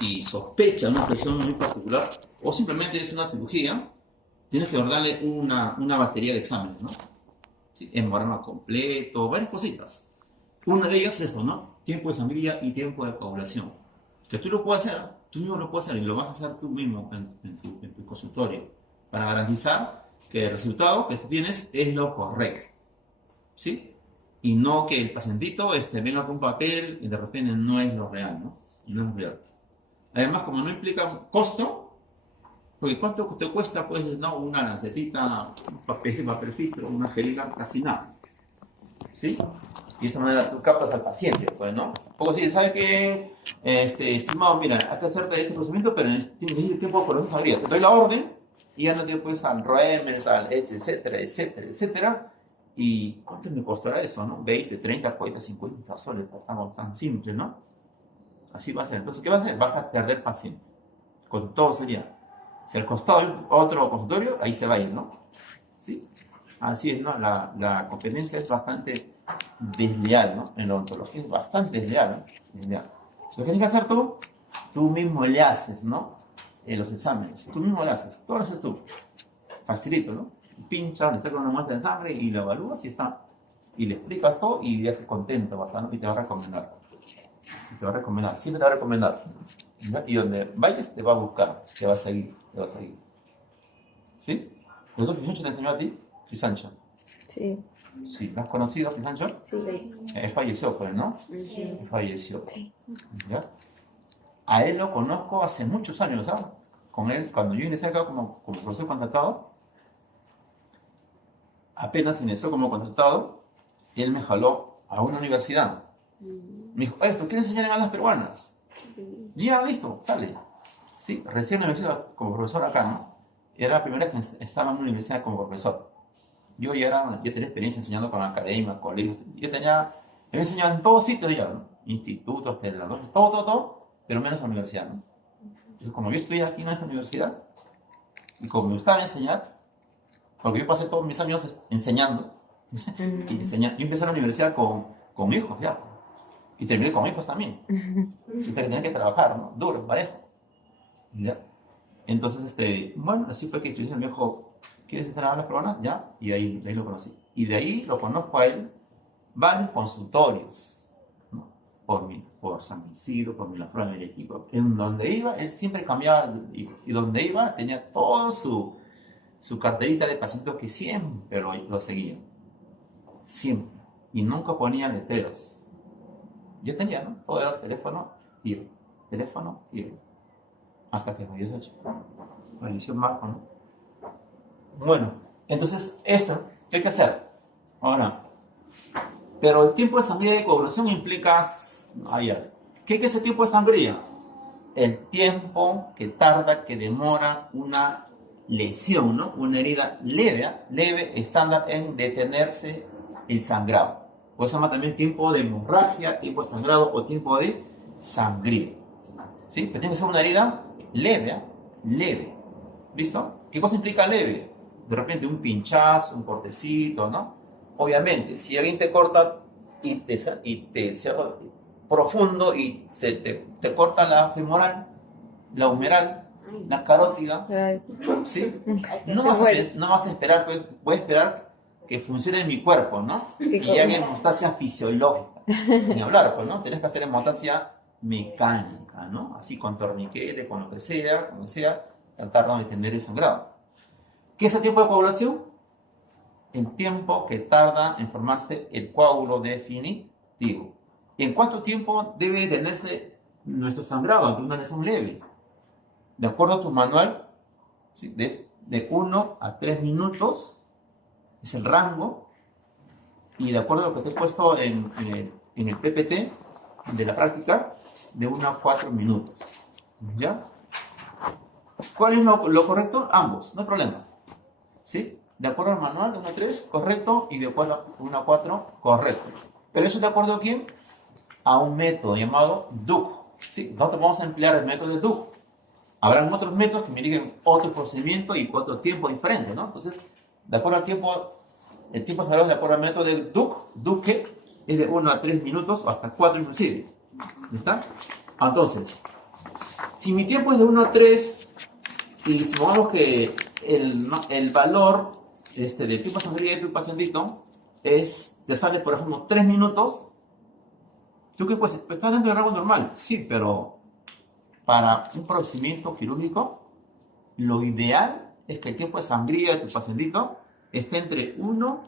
y sospecha una presión muy particular, o simplemente es una cirugía, tienes que darle una batería de exámenes, ¿no? Sí, hemograma completo, varias cositas. Una de ellas es esto, ¿no? Tiempo de sangría y tiempo de coagulación. Que tú lo puedes hacer, tú mismo lo puedes hacer y lo vas a hacer tú mismo en tu consultorio para garantizar que el resultado que tú tienes es lo correcto, ¿sí? Y no que el pacientito venga con un papel y de repente no es lo real, ¿no? No es real. Además, como no implica un costo, porque ¿cuánto te cuesta, pues, no, una lancetita, un papel filtro, una jeringa? Casi nada, ¿sí? Y de esa manera tú captas al paciente, pues, ¿no? Un poco así, ¿sabe qué? Estimado, mira, hay que hacerte este procedimiento, pero tienes tiempo por eso sabría. Te doy la orden y ya no te pues al Roemes, al etcétera, etcétera, etcétera. ¿Y cuánto me costará eso, no? 20, 30, 40, 50 soles, tan simple, ¿no? Así va a ser. Entonces, ¿qué vas a hacer? Vas a perder pacientes. Con todo sería. Si al costado hay otro consultorio, ahí se va a ir, ¿no? ¿Sí? Así es, ¿no? La competencia es bastante desleal, ¿no? En la odontología es bastante desleal, ¿no? Desleal. Lo que tienes que hacer tú mismo le haces, ¿no? Los exámenes. Tú mismo le haces. Todo lo haces tú. Facilito, ¿no? Pinchas, le sacas una muestra de sangre y lo evalúas y está. Y le explicas todo y ya te contenta bastante y te va a recomendar. Te va a recomendar, siempre te va a recomendar. ¿Ya? Y donde vayas te va a buscar, te va a seguir, te va a seguir. ¿Sí? ¿El doctor Fisancho te enseñó a ti? Fisancho. Sí. Sí, ¿lo has conocido, Fisancho? Sí. Él falleció, pues, ¿no? Sí. Él falleció. Sí. ¿Ya? A él lo conozco hace muchos años, ¿sabes? Con él, cuando yo ingresé acá como profesor contratado, apenas ingresó como contratado, él me jaló a una universidad. Me dijo, esto, ¿quieres enseñar a las peruanas? Ya, listo, sale. Sí, recién en la universidad como profesor acá, ¿no? Era la primera vez que estaba en una universidad como profesor. Yo tenía experiencia enseñando con academias, colegios. Yo enseñaba en todos sitios ya, ¿no? Institutos, tecnológicos, todo, pero menos en la universidad, ¿no? Entonces, como yo estudié aquí en esta universidad, y como me gustaba enseñar, porque yo pasé todos mis años enseñando, yo empecé la universidad con hijos ya, y terminé con hijos también. Entonces tenía que trabajar, ¿no? Duro, parejo. ¿Ya? Entonces, bueno, así fue que me dijo, ¿quieres entrenar a las peruanas? Ya, y de ahí lo conocí. Y de ahí lo conozco a él, varios consultorios, ¿no? Por San Isidro, por Miraflores, en el equipo. En donde iba, él siempre cambiaba, y donde iba tenía todo su carterita de pacientes que siempre lo seguían. Siempre. Y nunca ponía letreros. Yo tenía, ¿no? Todo era teléfono, iba. Teléfono, iba. Hasta que falleció. Falleció Marco, ¿no? Bueno, entonces esto, ¿qué hay que hacer? Ahora, pero el tiempo de sangría y coagulación implica... ¿Qué es ese tiempo de sangría? El tiempo que tarda, que demora una lesión, ¿no? Una herida leve, estándar en detenerse el sangrado. Por eso se llama también tiempo de hemorragia, tiempo de sangrado o tiempo de sangría. ¿Sí? Pero tiene que ser una herida leve. ¿Listo? ¿Qué cosa implica leve? De repente un pinchazo, un cortecito, ¿no? Obviamente, si alguien te corta y te cierra profundo y te corta la femoral, la humeral, la carótida, ¿sí? No vas a esperar, pues, voy a esperar que funcione mi cuerpo, ¿no? Y haga hemostasia fisiológica. Ni hablar, pues, ¿no? Tienes que hacer hemostasia mecánica, ¿no? Así con torniquete, con lo que sea, tratar de detener el sangrado. ¿Qué es el tiempo de coagulación? El tiempo que tarda en formarse el coágulo definitivo. ¿En cuánto tiempo debe detenerse nuestro sangrado ante una lesión leve? De acuerdo a tu manual, ¿sí? de 1 a 3 minutos es el rango, y de acuerdo a lo que te he puesto en el PPT de la práctica, de 1 a 4 minutos. ¿Ya? ¿Cuál es lo correcto? Ambos, no hay problema. ¿Sí? De acuerdo al manual, de 1 a 3, correcto, y de acuerdo a 1 a 4, correcto. ¿Pero eso de acuerdo a quién? A un método llamado Duke. ¿Sí? Nosotros vamos a emplear el método de Duke. Habrán otros métodos que me digan otro procedimiento y otro tiempo diferente, ¿no? Entonces, de acuerdo al tiempo, el tiempo sagrado de acuerdo al método de Duke es de 1 a 3 minutos o hasta 4 inclusive. ¿Está? Entonces, Si mi tiempo es de 1 a 3, y supongamos que el valor de tiempo de sangría de tu pacientito te sale, por ejemplo, 3 minutos, ¿tú qué puedes? ¿Estás dentro del rango normal? Sí, pero para un procedimiento quirúrgico, lo ideal es que el tiempo de sangría de tu pacientito esté entre 1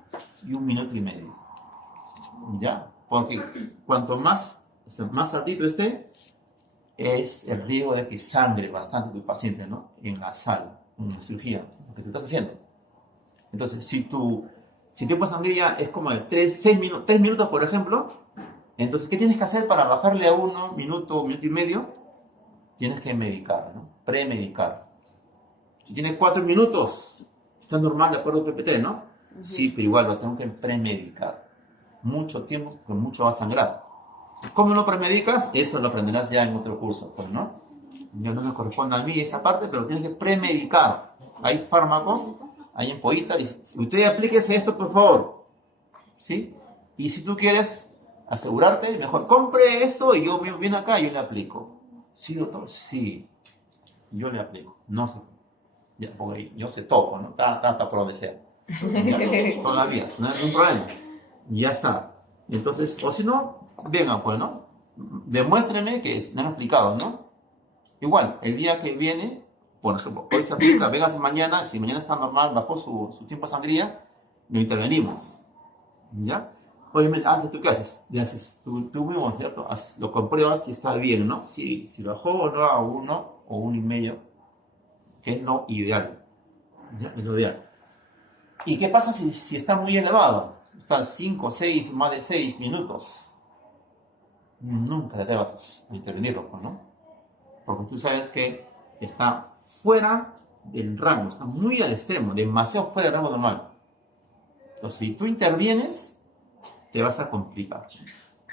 y 1 minuto y medio. ¿Ya? Porque cuanto más altito esté, es el riesgo de que sangre bastante tu paciente, ¿no? En la sala, en la cirugía, lo que tú estás haciendo. Entonces, si el tiempo de sangría es como de 3 minutos, por ejemplo, entonces, ¿qué tienes que hacer para bajarle a 1 minuto, 1 minuto y medio? Tienes que medicar, ¿no? Premedicar. Si tienes 4 minutos, está normal de acuerdo al PPT, ¿no? Sí, pero igual lo tengo que premedicar. Mucho tiempo, porque mucho va a sangrar. ¿Cómo no premedicas? Eso lo aprenderás ya en otro curso, pues, ¿no? Ya no me corresponde a mí esa parte, pero tienes que premedicar. Hay fármacos, hay ampollitas, y usted aplíquese esto, por favor. ¿Sí? Y si tú quieres asegurarte, mejor compre esto y yo viene acá y yo le aplico. ¿Sí, doctor? Sí. Yo le aplico. No sé. Ya, porque yo sé todo, ¿no? Está por donde sea. Ya, todavía, no hay ningún problema. Ya está. Entonces, o si no, venga, pues, ¿no? Demuéstreme que me han explicado, ¿no? Igual, el día que viene, por ejemplo, hoy se aplica, véngase mañana, si mañana está normal, bajó su tiempo de sangría, lo intervenimos. ¿Ya? Obviamente, antes, ¿tú qué haces? Le haces tú mismo, ¿cierto? Lo compruebas si está bien, ¿no? Si bajó o no a 1 o 1 y medio, que es lo ideal. ¿Ya? Es lo ideal. ¿Y qué pasa si está muy elevado? Está 5, 6, más de 6 minutos. Nunca te atrevas a intervenirlo, ¿no? Porque tú sabes que está fuera del rango, está muy al extremo, demasiado fuera del rango normal. Entonces, si tú intervienes, te vas a complicar,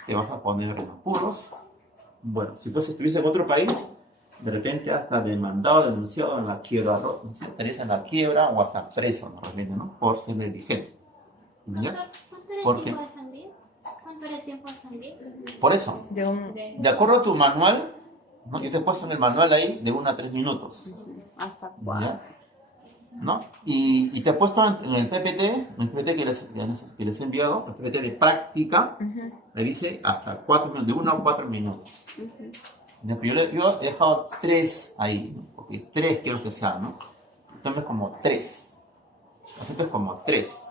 te vas a poner en apuros. Bueno, si tú estuviese en otro país, de repente hasta demandado, denunciado en la quiebra, ¿no? Estarías en la quiebra o hasta preso, ¿no? Por ser negligente. ¿Ya? ¿Cuánto era el tiempo de sangría? Por eso, de acuerdo a tu manual, ¿no? Yo te he puesto en el manual ahí de 1 a 3 minutos. ¿Hasta cuándo? ¿No? Y te he puesto en el PPT que les he enviado, el PPT de práctica, le dice hasta 4 minutos, de 1 a 4 minutos. Yo he dejado 3 ahí, ¿no? Porque 3 quiero que sea, ¿no? Entonces como 3. Acepto es como 3.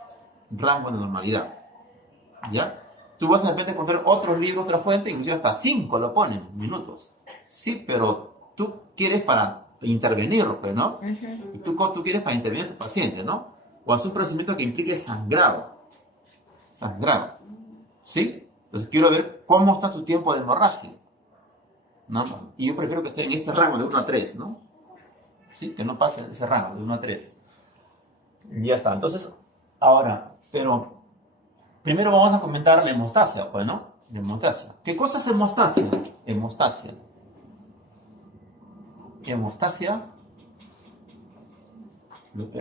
Rango de normalidad. ¿Ya? Tú vas de repente a encontrar otros libros, otra fuente, inclusive hasta 5 lo ponen, minutos. Sí, pero tú quieres para intervenirlo, pues, ¿no? Y tú quieres para intervenir a tu paciente, ¿no? O hacer un procedimiento que implique sangrado. Sangrado. ¿Sí? Entonces quiero ver cómo está tu tiempo de hemorragia, ¿no? Y yo prefiero que esté en este rango de 1 a 3, ¿no? ¿Sí? Que no pase ese rango de 1 a 3. Y ya está. Entonces, ahora, pero primero vamos a comentar la hemostasia, pues, ¿no? La hemostasia. ¿Qué cosa es hemostasia? Hemostasia. Hemostasia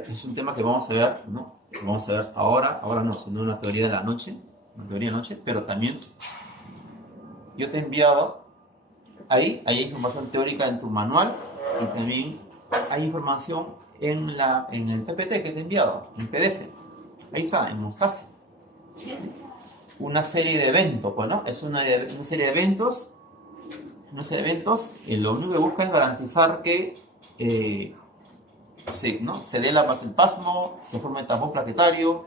es un tema que vamos a ver, ¿no? Vamos a ver ahora no, sino una teoría de la noche, pero también yo te he enviado ahí hay información teórica en tu manual y también hay información en el PPT que te he enviado, en PDF. Ahí está, hemostasia. Una serie de eventos, pues, ¿no? Es una serie de eventos. Lo único que busca es garantizar que se dé el vasospasmo, se forme el tapón plaquetario,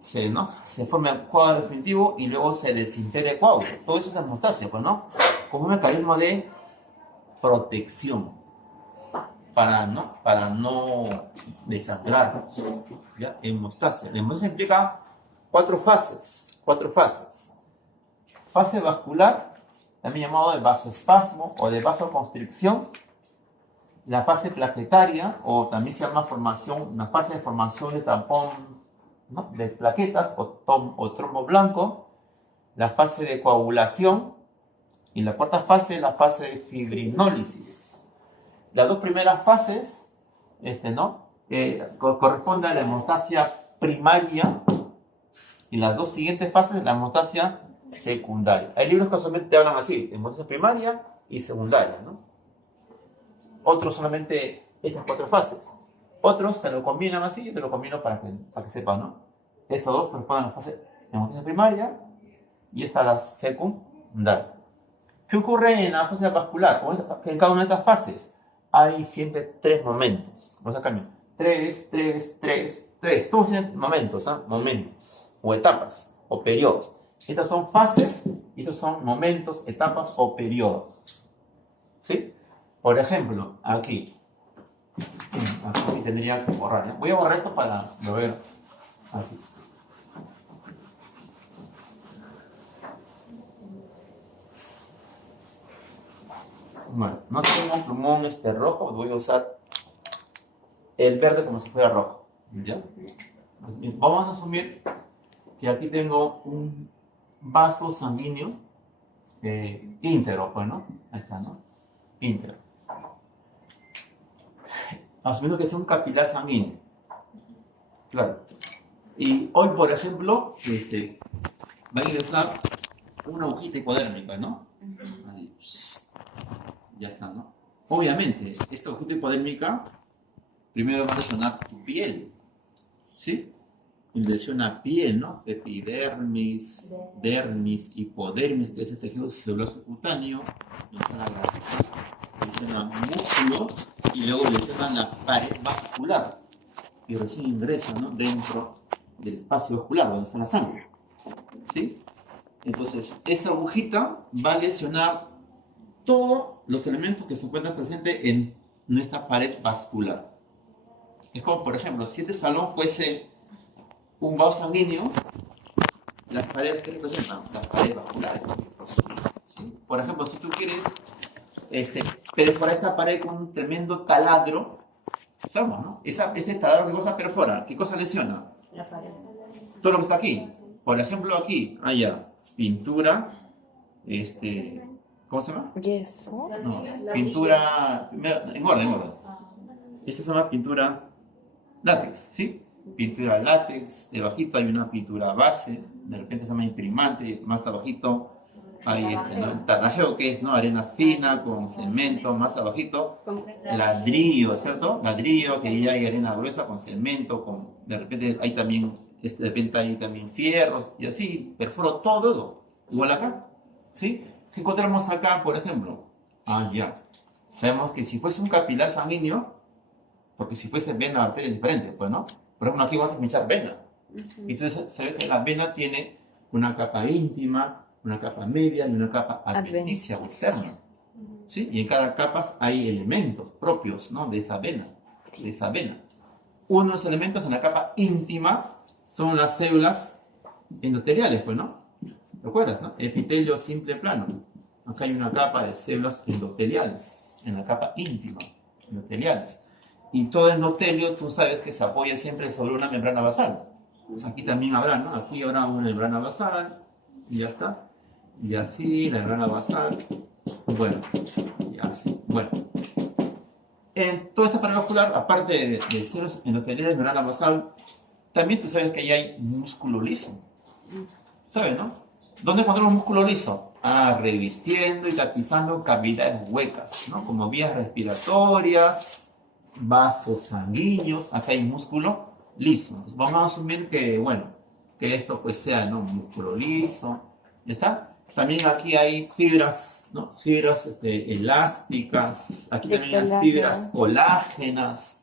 se forme el cuadro definitivo y luego se desintegre el coágulo. Todo eso es hemostasia, pues, ¿no? Como un mecanismo de protección para no desangrar. ¿Ya? Hemostasia. La hemostasia implica 4 fases. Fase vascular, también llamado de vasoespasmo o de vasoconstricción. La fase plaquetaria, o también se llama una fase de formación de tampón, ¿no? De plaquetas o trombo blanco. La fase de coagulación. Y la cuarta fase es la fase de fibrinólisis. Las 2 primeras fases, corresponden a la hemostasia primaria, y las 2 siguientes fases, la hemostasia secundaria. Hay libros que solamente te hablan así, hemostasia primaria y secundaria, ¿no? Otros solamente estas 4 fases. Otros te lo combinan así, yo te lo combino para que sepan, ¿no? Estos dos corresponden a la fase hematopoiesis primaria y esta a la secundaria. ¿Qué ocurre en la fase vascular? En cada una de estas fases hay siempre 3 momentos. Vamos a cambiar. 3, 3, 3, 3. Todos tienen momentos, ¿ah? Momentos, o etapas, o periodos. Estas son fases y estos son momentos, etapas o periodos. ¿Sí? Por ejemplo, aquí. Aquí sí tendría que borrar, ¿eh? Voy a borrar esto para lo ver aquí. Bueno, no tengo un plumón rojo, voy a usar el verde como si fuera rojo. ¿Ya? Vamos a asumir que aquí tengo un vaso sanguíneo íntegro, pues, ¿no? Ahí está, ¿no? Íntegro. Asumiendo que sea un capilar sanguíneo. Claro. Y hoy, por ejemplo, va a ingresar una agujita hipodérmica, ¿no? Ahí. Ya está, ¿no? Obviamente, esta agujita hipodérmica primero va a lesionar tu piel, ¿sí? Y lesiona piel, ¿no? Epidermis, dermis, hipodermis, que es el tejido celuloso cutáneo, lesiona músculos y luego lesiona la pared vascular y recién ingresa, ¿no? Dentro del espacio vascular donde está la sangre, ¿sí? Entonces, esta agujita va a lesionar todos los elementos que se encuentran presentes en nuestra pared vascular. Es como, por ejemplo, si este salón fuese un vaso sanguíneo, las paredes que representan, las paredes vasculares. ¿Sí? Por ejemplo, si tú quieres perforar esta pared con un tremendo taladro, ¿sabes, no? Ese taladro, ¿qué cosa perfora? ¿Qué cosa lesiona? La pared. Todo lo que está aquí. Por ejemplo, aquí, allá, pintura, ¿cómo se llama? Yeso. No, pintura, engorda. Esta se llama pintura látex, ¿sí? Pintura látex, debajito hay una pintura base, de repente se llama imprimante, más abajito hay ¿no? El tarrajeo, que es, ¿no? Arena fina con cemento, más abajito ladrillo, ¿cierto? Ladrillo, que ya hay arena gruesa con cemento, de repente hay también, fierros, y así, perforo todo, igual acá, ¿sí? ¿Qué encontramos acá, por ejemplo? Ya, sabemos que si fuese un capilar sanguíneo, porque si fuese vena, arteria es diferente, pues, ¿no? Por ejemplo, aquí vamos a pinchar vena. Y entonces se ve que la vena tiene una capa íntima, una capa media y una capa adventicia o externa. ¿Sí? Y en cada capa hay elementos propios, ¿no? de esa vena. Uno de los elementos en la capa íntima son las células endoteliales, pues, ¿no? ¿Te acuerdas, no? Epitelio simple plano. Acá hay una capa de células endoteliales, en la capa íntima, endoteliales. Y todo endotelio, tú sabes que se apoya siempre sobre una membrana basal. Pues aquí también habrá, ¿no? Aquí habrá una membrana basal, y ya está. Y así, la membrana basal. Bueno, y así. Bueno. En toda esta pared vascular, aparte de células endoteliales, membrana basal, también tú sabes que ahí hay músculo liso. ¿Sabes, no? ¿Dónde encontramos músculo liso? Revistiendo y tapizando cavidades huecas, ¿no? Como vías respiratorias, vasos sanguíneos. Acá hay músculo liso. Entonces, vamos a asumir que, bueno, que esto pues sea, ¿no? Músculo liso. ¿Ya está? También aquí hay fibras, ¿no? Fibras elásticas. Aquí también hay fibras colágenas.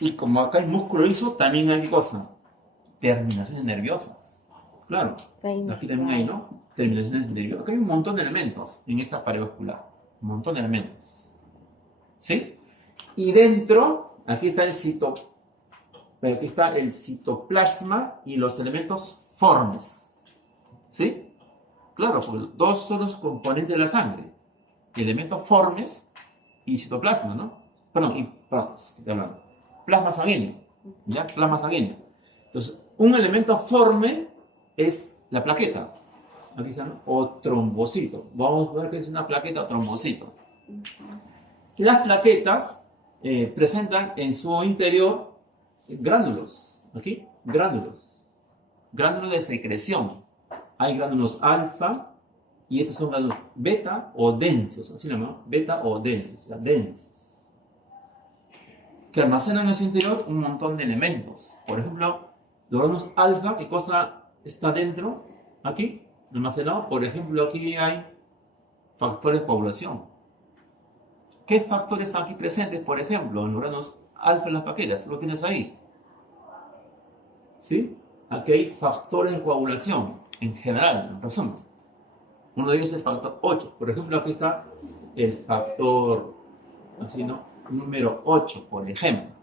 Y como acá hay músculo liso, también hay, ¿qué cosa? Terminaciones nerviosas. Claro. Aquí también hay, ¿no? Terminaciones nerviosas. Acá hay un montón de elementos en esta pared vascular. Un montón de elementos. ¿Sí? Y dentro, aquí está el citoplasma y los elementos formes. ¿Sí? Claro, pues dos son los componentes de la sangre. Elementos formes y citoplasma, ¿no? Perdón, plasma sanguíneo. ¿Ya? Plasma sanguíneo. Entonces, un elemento forme es la plaqueta. Aquí está, ¿no? O trombocito. Vamos a ver qué es una plaqueta o trombocito. Las plaquetas presentan en su interior gránulos. Aquí, gránulos. Gránulos de secreción. Hay gránulos alfa y estos son gránulos beta o densos. Así lo llamamos. Beta o densos. O sea, densos. que almacenan en su interior un montón de elementos. Por ejemplo, los órganos alfa, ¿qué cosa está dentro? Aquí, almacenado. Por ejemplo, aquí hay factores de coagulación. ¿Qué factores están aquí presentes? Por ejemplo, en los órganos alfa en las plaquetas. Tú lo tienes ahí. ¿Sí? Aquí hay factores de coagulación, en general, en resumen. Uno de ellos es el factor 8. Por ejemplo, aquí está el factor, así, ¿no? Número 8, por ejemplo.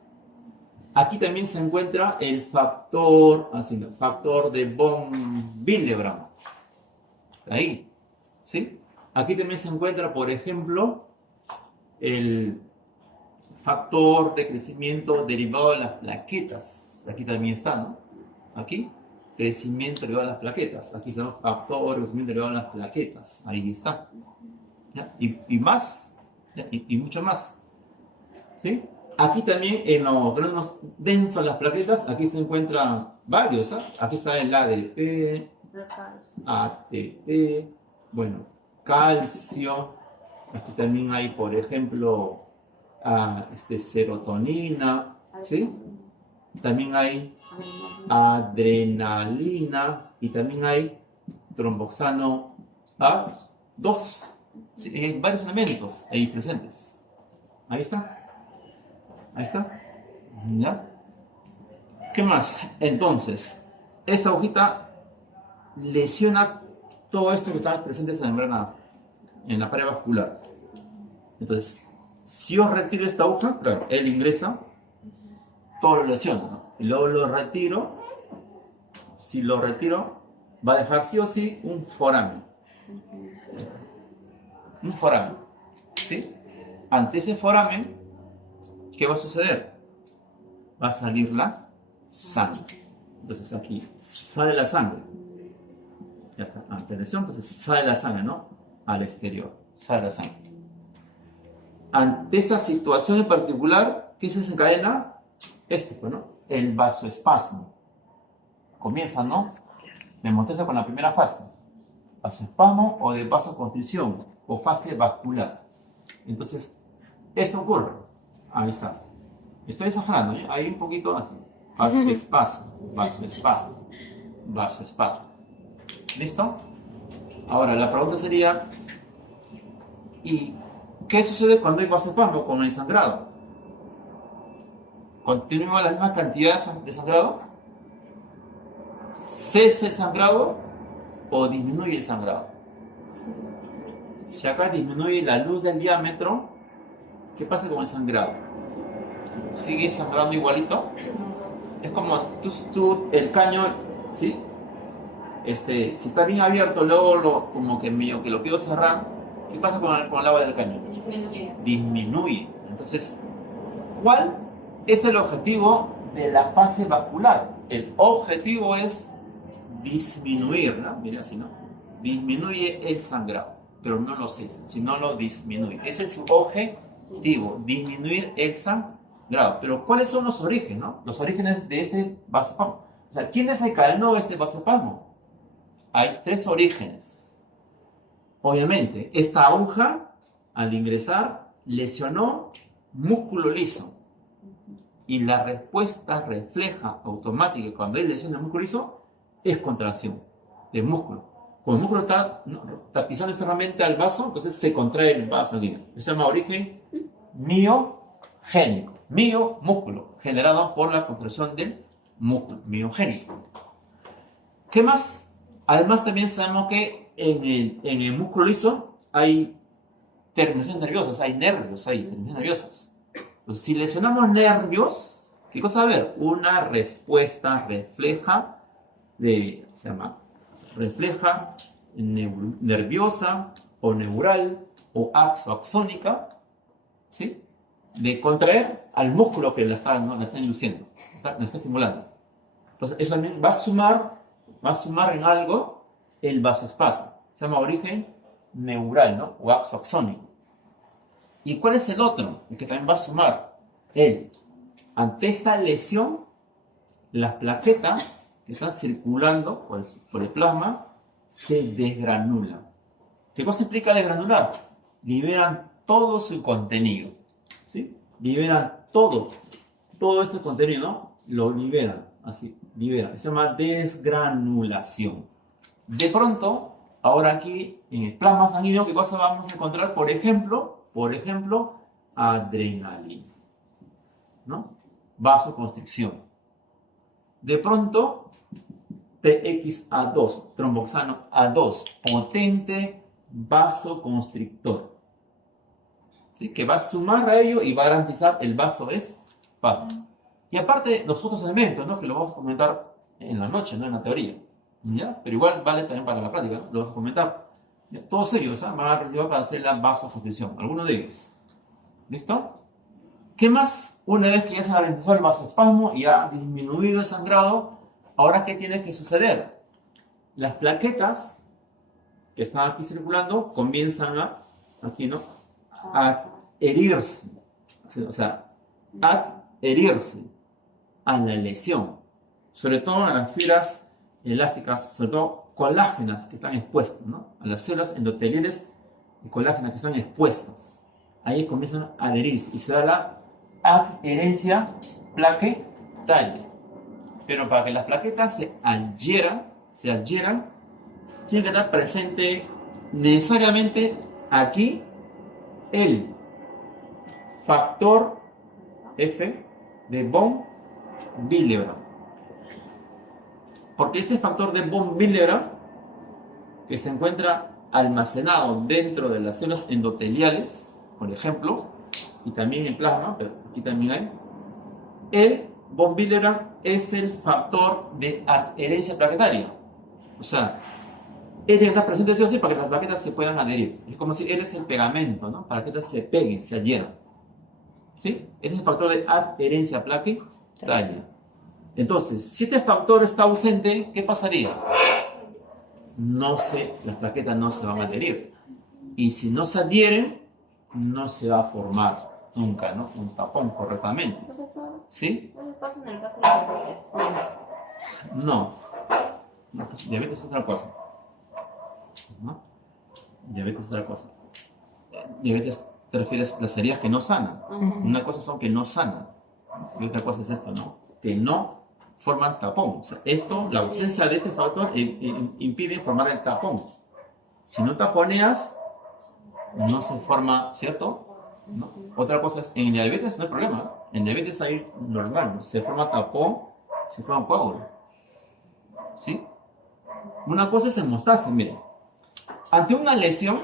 Aquí también se encuentra el factor, así, ¿no? Factor de von Willebrand. Ahí, ¿sí? Aquí también se encuentra, por ejemplo, el factor de crecimiento derivado de las plaquetas. Aquí también está, ¿no? Aquí, crecimiento derivado de las plaquetas. Aquí está, factor de crecimiento derivado de las plaquetas. Ahí está. ¿Ya? Y más, ¿ya? Y mucho más. ¿Sí? Aquí también en los granos densos de las plaquetas, aquí se encuentran varios. ¿Ah? Aquí está el ADP, ATP, bueno, calcio. Aquí también hay, por ejemplo, serotonina, ¿sí? También hay adrenalina y también hay tromboxano A2. Sí, hay varios elementos ahí presentes. Ahí está. Ahí está. ¿Ya? ¿Qué más? Entonces, esta agujita lesiona todo esto que está presente en la membrana, en la pared vascular. Entonces, si yo retiro esta aguja, claro, él ingresa, todo lo lesiona, ¿no? Y luego lo retiro. Si lo retiro, va a dejar sí o sí un foramen. Un foramen. ¿Sí? Ante ese foramen, ¿qué va a suceder? Va a salir la sangre. Entonces aquí sale la sangre. Ya está, ante lesión, entonces sale la sangre, ¿no? Al exterior, sale la sangre. Ante esta situación en particular, ¿qué se desencadena? Pues, ¿no? El vasoespasmo. Comienza, ¿no? Demostrarse con la primera fase. Vasoespasmo o de vasoconstricción o fase vascular. Entonces, esto ocurre. Ahí está. Estoy exagerando, ¿eh? Ahí un poquito así. Vasoespasmo, vasoespasmo, vasoespasmo. ¿Listo? Ahora, la pregunta sería, ¿y qué sucede cuando hay vasoespasmo con el sangrado? ¿Continúa la misma cantidad de sangrado? ¿Cesa el sangrado o disminuye el sangrado? Si acá disminuye la luz del diámetro, ¿qué pasa con el sangrado? ¿Sigue sangrando igualito? Es como el caño, ¿sí? Si está bien abierto, luego como que medio que lo quiero cerrar, ¿qué pasa con el agua del caño? Disminuye. Entonces, ¿cuál es el objetivo de la fase vascular? El objetivo es disminuir, ¿no? Mira así, ¿no? Disminuye el sangrado, pero no lo cesa, sino lo disminuye. Ese es su objetivo, disminuir el sangrado. Pero ¿cuáles son los orígenes, no? Los orígenes de este vasoespasmo. O sea, ¿quién desencadenó este vasoespasmo? Hay tres orígenes. Obviamente, esta aguja, al ingresar, lesionó músculo liso. Y la respuesta refleja automática cuando hay lesión de músculo liso es contracción del músculo. Como el músculo está pisando externamente al vaso, entonces se contrae el vaso aquí. Eso se llama origen miogénico. Mio, músculo, generado por la contracción del músculo, miogénico. ¿Qué más? Además también sabemos que en el músculo liso hay terminaciones nerviosas, hay nervios, hay terminaciones nerviosas. Entonces, si lesionamos nervios, ¿qué cosa va a haber? Una respuesta refleja nerviosa o neural o axónica, ¿sí? De contraer al músculo que la está induciendo, la está estimulando. Entonces, eso también va a sumar en algo el vasoespasmo. Se llama origen neural, ¿no? O axónico. ¿Y cuál es el otro? El que también va a sumar. Ante esta lesión, las plaquetas que están circulando por el plasma se desgranulan. ¿Qué cosa implica desgranular? Liberan todo su contenido. ¿Sí? Liberan todo todo este contenido lo libera, así, libera. Se llama desgranulación. De pronto, ahora aquí en el plasma sanguíneo, ¿qué cosa vamos a encontrar? Por ejemplo, adrenalina, ¿no? Vasoconstricción. De pronto, TXA2, tromboxano A2, potente vasoconstrictor. ¿Sí? Que va a sumar a ello y va a garantizar el vasoespasmo. Y aparte, los otros elementos, ¿no? Que lo vamos a comentar en la noche, no en la teoría. ¿Ya? Pero igual vale también para la práctica, ¿no? Lo vamos a comentar. ¿Ya? Todos ellos van a participar para hacer la vasoconstricción, algunos de ellos. ¿Listo? ¿Qué más? Una vez que ya se garantizó el vasoespasmo y ha disminuido el sangrado, ahora ¿qué tiene que suceder? Las plaquetas que están aquí circulando comienzan a, aquí, ¿no? Adherirse. O sea, adherirse a la lesión. Sobre todo a las fibras elásticas, sobre todo colágenas que están expuestas, ¿no? A las células endoteliales y colágenas que están expuestas. Ahí comienzan a adherirse y se da la adherencia plaquetaria. Pero para que las plaquetas se adhieran, tiene que estar presente necesariamente aquí el factor F de von Willebrand. Porque este factor de von Willebrand, que se encuentra almacenado dentro de las células endoteliales, por ejemplo, y también en plasma, pero aquí también hay, el von Willebrand es el factor de adherencia plaquetaria. O sea, él tiene que estar presente sí o sí para que las plaquetas se puedan adherir. Es como si él es el pegamento, ¿no? Para que estas se peguen, se adhieran. ¿Sí? Este es el factor de adherencia plaquetaria. Entonces, si este factor está ausente, ¿qué pasaría? Las plaquetas no se van a adherir. Y si no se adhieren, no se va a formar nunca, ¿no? Un tapón correctamente. Profesor, ¿Sí? ¿qué pasa en el caso de la diabetes? No. Diabetes es otra cosa. ¿No? Diabetes es otra cosa. Diabetes te refieres a las heridas que no sanan. Una cosa son que no sanan. Y otra cosa es esto, ¿no? Que no forman tapón. O sea, la ausencia de este factor impide formar el tapón. Si no taponeas, no se forma, ¿cierto? ¿No? Otra cosa es, en diabetes no hay problema. En diabetes hay normal, se forma tapón, se forma coágulo. ¿Sí? Una cosa es hemostasia, miren. Ante una lesión,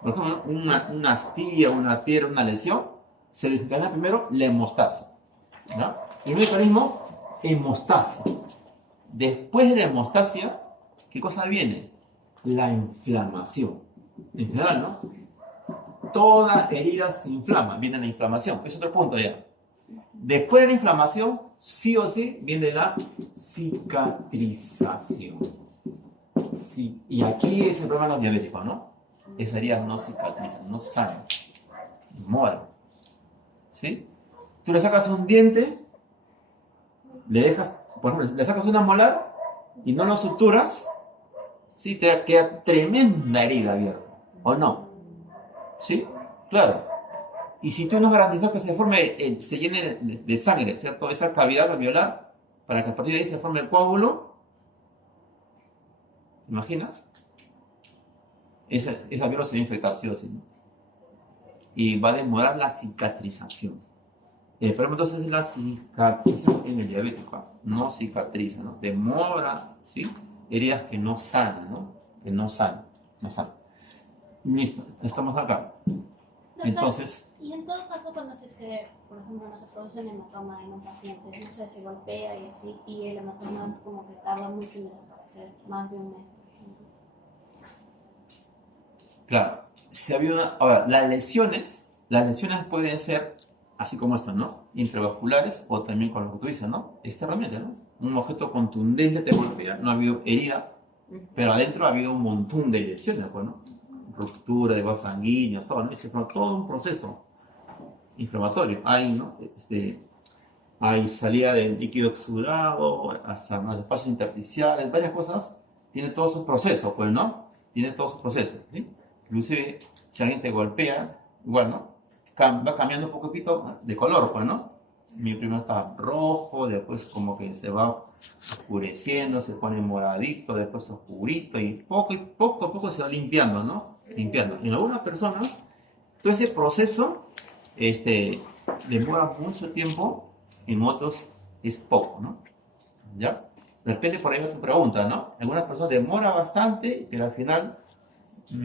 por ejemplo, una astilla, una piedra, una lesión, se desencadena primero la hemostasia. ¿No? Primer mecanismo, hemostasia. Después de la hemostasia, ¿qué cosa viene? La inflamación. En general, ¿no? Toda herida se inflama, viene la inflamación. Es otro punto ya. Después de la inflamación, sí o sí, viene la cicatrización. Sí. Y aquí es el problema de los diabéticos, ¿no? Esas heridas no cicatrizan, no sanan, mueren. ¿Sí? Tú le sacas un diente, le dejas, por ejemplo, le sacas una molar y no lo suturas, ¿sí? Te queda tremenda herida abierta, ¿o no? ¿Sí? Claro. Y si tú no garantizas que se forme, se llene de sangre, ¿cierto? Esa cavidad alveolar, para que a partir de ahí se forme el coágulo, ¿te imaginas? Esa alveolo se va a infectar, sí o sí, ¿no? Y va a demorar la cicatrización. El problema entonces es la cicatrización en el diabético, ¿no? No cicatriza, ¿no? Demora, ¿sí? Heridas que no sanan, ¿no? Que no sanan. Listo, estamos acá. Doctor, entonces... Y en todo caso, cuando se es que, por ejemplo, no se produce un hematoma en un paciente, no sé, se golpea y así, y el hematoma como que tarda mucho en desaparecer, más de un mes. Claro, si había ahora, las lesiones pueden ser así como estas, ¿no? Intravasculares o también con lo que tú dices, ¿no? Externamente, ¿no? Un objeto contundente te golpea, no ha habido herida, pero adentro ha habido un montón de lesiones, pues, ¿no? Ruptura de vasos sanguíneos, todo, ¿no? Es todo un proceso inflamatorio. Hay, ¿no? Hay salida de líquido exudado, hasta los espacios intersticiales, varias cosas. Tiene todo su proceso, pues, ¿no? Tiene todo su proceso, ¿sí? Inclusive, si alguien te golpea, igual, ¿no? Va cambiando un poquito de color, pues, ¿no? Mi primero está rojo, después como que se va oscureciendo, se pone moradito, después oscurito y poco a poco se va limpiando, ¿no? Limpiando. En algunas personas, todo ese proceso demora mucho tiempo, en otros es poco, ¿no? ¿Ya? Depende por ahí de tu pregunta, ¿no? En algunas personas demora bastante, pero al final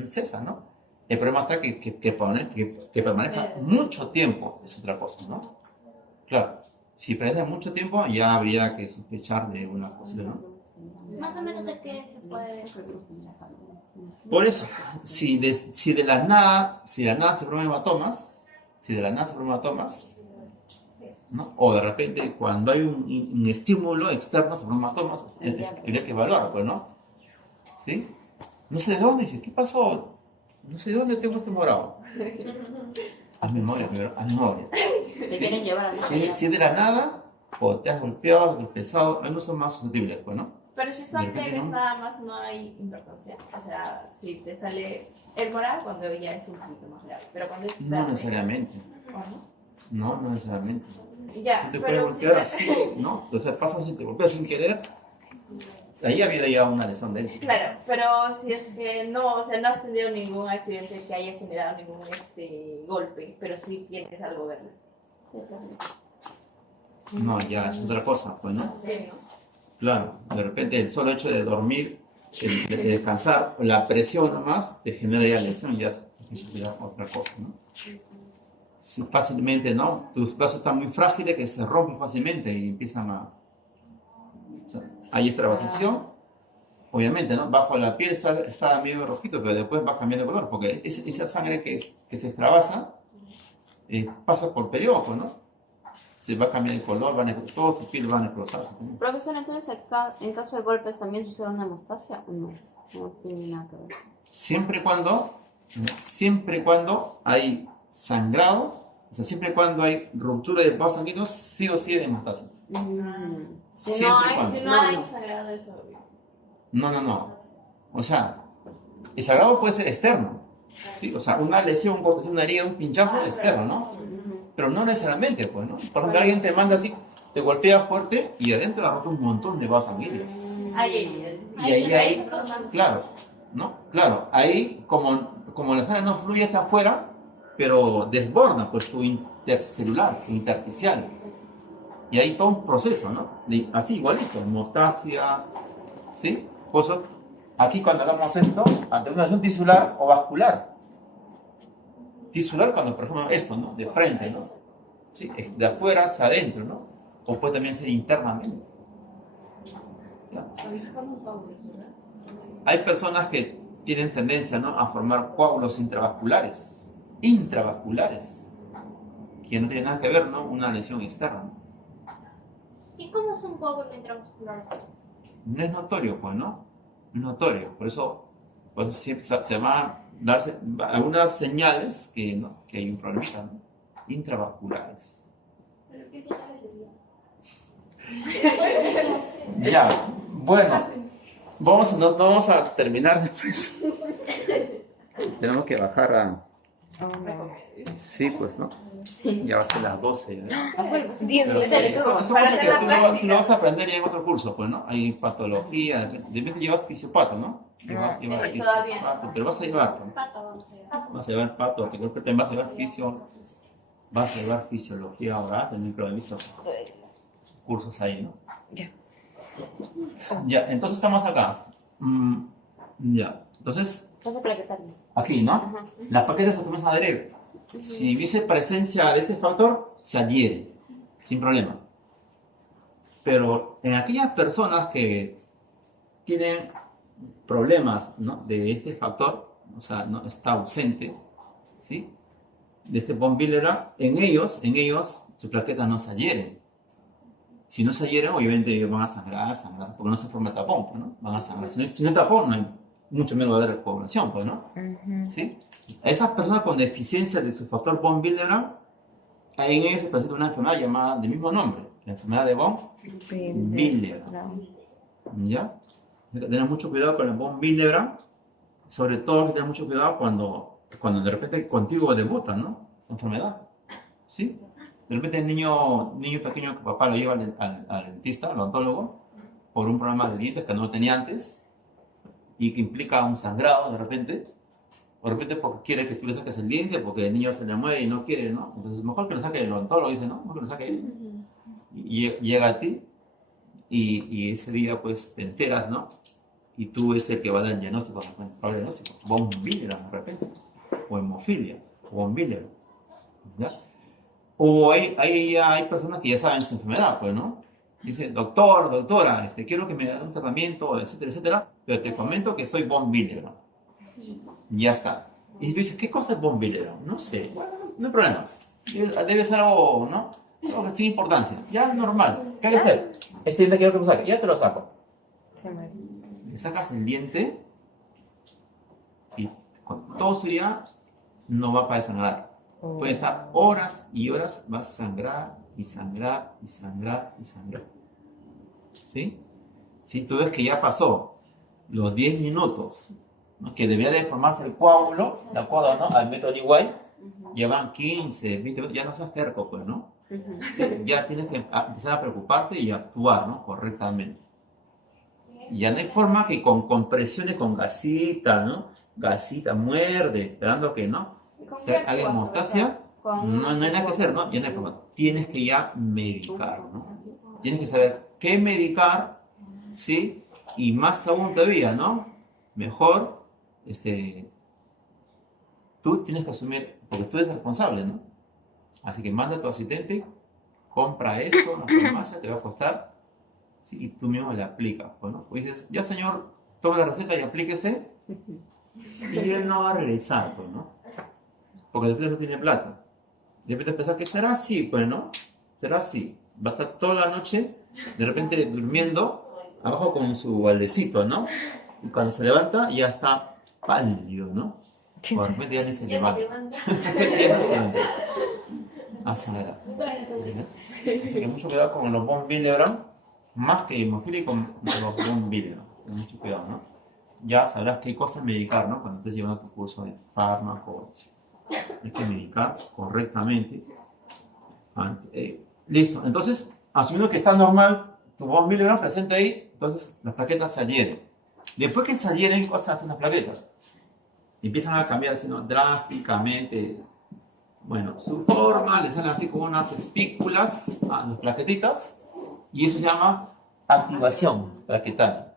cesa, ¿no? El problema está que permanezca mucho tiempo, es otra cosa, ¿no? Claro, si permanece mucho tiempo ya habría que sospechar de una posible, ¿no? Más o menos de qué se puede. Por eso, si de la nada se forman hematomas, ¿no? O de repente cuando hay un estímulo externo se forman hematomas, habría que evaluar, pues, ¿no? ¿Sí? No sé de dónde, dice, ¿qué pasó? No sé de dónde tengo este morado. Haz memoria primero, haz memoria. Te quieren llevar a la Si de la nada, o te has golpeado, has tropezado, algunos son más susceptibles, pues, ¿no? Pero si son De repente, leves ¿no? nada más no hay importancia. O sea, si te sale el morado cuando ya es un poquito más grave. Pero cuando es No verde, necesariamente. ¿o no? No necesariamente. Ya, Tú te puedes pero golpear sí. así, ¿no? O sea, pasa si te golpeas sin querer, ahí ha habido ya una lesión de él. Claro, pero si es que no, o sea, no has tenido ningún accidente que haya generado ningún golpe, pero sí tienes algo verde. No, ya es otra cosa, pues, ¿no? Sí, ¿no? Claro, de repente el solo hecho de dormir, de descansar, la presión nomás, te genera ya lesión, ya es ya otra cosa, ¿no? Si fácilmente, ¿no? Tus brazos están muy frágiles que se rompen fácilmente y empiezan a... O sea, hay extravasación, obviamente, ¿no? Bajo la piel está medio rojito, pero después va cambiando de color, porque esa sangre que se extravasa pasa por periodo, ¿no? Se va a cambiar el color, todo tu piel va a necrosarse. ¿No? Profesor, entonces acá, en caso de golpes también sucede una hemostasia o no? No tiene nada que ver. Siempre y cuando hay sangrado, o sea, siempre y cuando hay ruptura de vasos sanguíneos, sí o sí hay hemostasia. Si Siempre no y hay, cuando. si no hay sagrado, eso obvio. No. O sea, el sangrado puede ser externo. ¿Sí? O sea, una lesión, una herida, un pinchazo externo, ¿no? Pero no necesariamente, pues, ¿no? Por ejemplo, alguien te manda así, te golpea fuerte y adentro ha roto un montón de vasos sanguíneos. Y ahí, claro, ¿no? Claro, ahí como la sangre no fluye hacia afuera, pero desborda pues tu intercelular, tu intersticial. Y hay todo un proceso, ¿no? Así igualito, hemostasia, ¿sí? Por eso, aquí cuando hablamos esto, ante una lesión tisular o vascular. Tisular cuando, por ejemplo, esto, ¿no? De frente, ¿no? ¿Sí? De afuera hacia adentro, ¿no? O puede también ser internamente. Claro. Hay personas que tienen tendencia, ¿no? A formar coágulos intravasculares, que no tienen nada que ver, ¿no? Una lesión externa. ¿Y cómo es un coágulo intravascular? No es notorio, pues, ¿no? No es notorio. Por eso siempre se van a darse algunas señales que hay un problemita, ¿no? Intravasculares. ¿Pero qué señales serían? Ya, bueno, no vamos a terminar después. Tenemos que bajar a... Sí, pues, ¿no? Ya va a ser las 12. ¿Ya? Pero eso Para cosas hacer que la tú práctica. lo vas a aprender ya en otro curso, pues, ¿no? Hay patología, de repente llevas fisiopato, ¿no? Llevas todavía. fisiopato, pero vas a llevar, pues. Pato, vamos a llevar. Vas a llevar pato, porque creo que también vas a llevar fisiología oral, también creo que he visto cursos ahí, ¿no? Ya, entonces estamos acá. Ya, entonces, Pasa plaquetario. aquí, ¿no? Ajá. Las plaquetas se comienzan a adherir. Si hubiese presencia de este factor, se adhiere, sin problema. Pero en aquellas personas que tienen problemas, ¿no? De este factor, o sea, no está ausente, ¿sí? De este von Willebrand, en ellos, sus plaquetas no se adhieren. Si no se adhieren, obviamente ellos van a sangrar, porque no se forma el tapón, pues, ¿no? Van a sangrar. Si no hay tapón, no hay, mucho menos va a haber coagulación, pues, ¿no? ¿Sí? A esas personas con deficiencia de su factor von Willebrand, en ellos se presenta una enfermedad llamada del mismo nombre, la enfermedad de von Willebrand. ¿Ya? Hay que tener mucho cuidado con el von Willebrand, sobre todo hay que tener mucho cuidado cuando de repente contigo debuta, ¿no? Esa enfermedad, ¿sí? De repente el niño pequeño que papá lo lleva al dentista, al odontólogo, por un problema de dientes que no tenía antes y que implica un sangrado de repente. O de repente porque quiere que tú le saques el diente, porque el niño se le mueve y no quiere, ¿no? Entonces, mejor que lo saque el odontólogo, dice, ¿no? Mejor que lo saque él. Y llega a ti y ese día, pues, te enteras, ¿no? Y tú es el que va a dar el diagnóstico, el diagnóstico. Von Willebrand, de repente. O hemofilia, o Von Willebrand. ¿Ya? O hay personas que ya saben su enfermedad, pues, ¿no? Dice, doctor, doctora, quiero que me den un tratamiento, etcétera, etcétera, pero te comento que soy Von Willebrand. Ya está. Y tú dices, ¿qué cosa es Von Willebrand? No sé. Bueno, no hay problema. Debe ser algo, ¿no? Algo sin importancia. Ya es normal. ¿Qué hay que hacer? Este diente quiero que me saque. Ya te lo saco. Le sacas el diente y con todo eso ya no va para desangrar. Puede estar horas y horas, va a sangrar y sangrar y sangrar y sangrar. ¿Sí? Si tú ves que ya pasó los 10 minutos, ¿no? Que debería de formarse el coágulo, ¿de acuerdo, no? Al método Iguay, ya van 15, 20 minutos, ya no seas terco, pues, ¿no? Sí, ya tienes que empezar a preocuparte y actuar, ¿no? Correctamente. Y ya no hay forma que con presiones, con gasita, ¿no? Gasita, muerde, esperando que, ¿no? Se haga hemostasia, no hay nada que hacer, ¿no? Ya no hay forma. Tienes que ya medicar, ¿no? Tienes que saber qué medicar, ¿sí? Y más aún todavía, ¿no? Mejor, tú tienes que asumir, porque tú eres responsable, ¿no? Así que manda a tu asistente, compra esto en la farmacia, te va a costar, ¿sí? Y tú mismo le aplicas, pues, ¿no? O dices, ya señor, toma la receta y aplíquese, y él no va a regresar, pues, ¿no? Porque después no tiene plata. De repente pensás que será así, pues, ¿no? Será así. Va a estar toda la noche, de repente durmiendo, abajo con su baldecito, ¿no? Y cuando se levanta ya está pálido, ¿no? O de repente ya ni se levanta. Ya no se levanta. Acelera. Así que mucho cuidado con los Von Willebrand, más que hemofilia, con los Von Willebrand. Mucho cuidado, ¿no? Ya sabrás qué cosas medicar, ¿no? Cuando estés llevando tu curso de fármacos. Hay que medicar correctamente. Listo. Entonces, asumiendo que está normal tu Von Willebrand presente ahí, entonces las plaquetas se adhieren. Después que se adhieren, ¿qué cosas hacen las plaquetas? Empiezan a cambiar así, ¿no? Drásticamente. Bueno, su forma, le salen así como unas espículas a las plaquetitas, y eso se llama activación plaquetaria.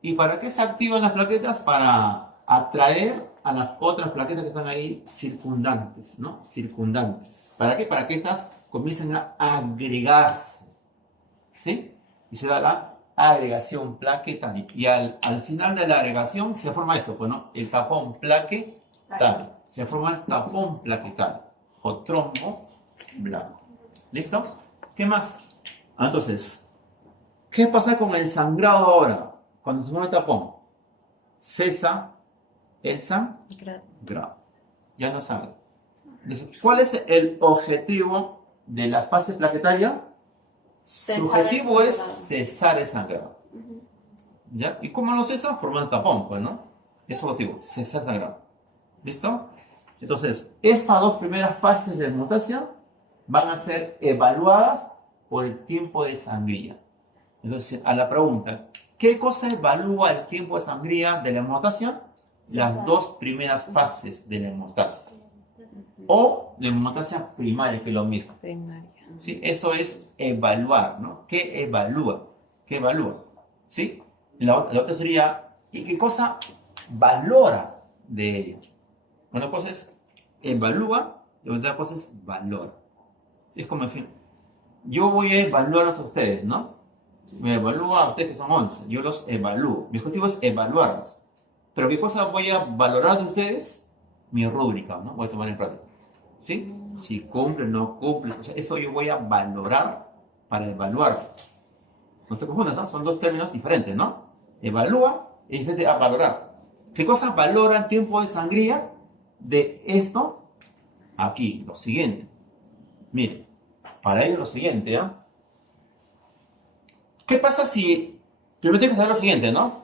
¿Y para qué se activan las plaquetas? Para atraer a las otras plaquetas que están ahí circundantes, ¿no? Circundantes. ¿Para qué? Para que estas comiencen a agregarse, ¿sí? Y se da la agregación plaquetaria. Y al final de la agregación se forma esto, pues, ¿no? El tapón plaquetario. Se forma el tapón plaquetario o trombo blanco. ¿Listo? ¿Qué más? Entonces, ¿qué pasa con el sangrado ahora? Cuando se forma el tapón, cesa el sangrado. Ya no sangra. ¿Cuál es el objetivo de la fase plaquetaria? Su objetivo es cesar el sangrado. ¿Ya? ¿Y cómo lo cesa? Formando el tapón, pues, ¿no? Es su objetivo, cesar el sangrado. ¿Listo? Entonces, estas dos primeras fases de hemostasia van a ser evaluadas por el tiempo de sangría. Entonces, a la pregunta, ¿qué cosa evalúa el tiempo de sangría de la hemostasia? Las dos primeras fases de la hemostasia. O la hemostasia primaria, que es lo mismo. ¿Sí? Eso es evaluar, ¿no? ¿Qué evalúa? ¿Qué evalúa? ¿Sí? La otra sería, ¿y qué cosa valora de ello? Una cosa es evalúa y otra cosa es valora. Es como, en fin, yo voy a evaluarlos a ustedes, ¿no? Me evalúa a ustedes que son 11, yo los evalúo. Mi objetivo es evaluarlos. Pero ¿qué cosa voy a valorar de ustedes? Mi rúbrica, ¿no? Voy a tomar en práctica. ¿Sí? Si cumple o no cumple. O sea, eso yo voy a valorar para evaluarlos. No te confundas, ¿no? Son dos términos diferentes, ¿no? Evalúa es diferente a valorar. ¿Qué cosa valora el tiempo de sangría de esto? Aquí, lo siguiente. Miren, para ello lo siguiente, ¿ah? ¿Qué pasa si... Primero tienes que saber lo siguiente, ¿no?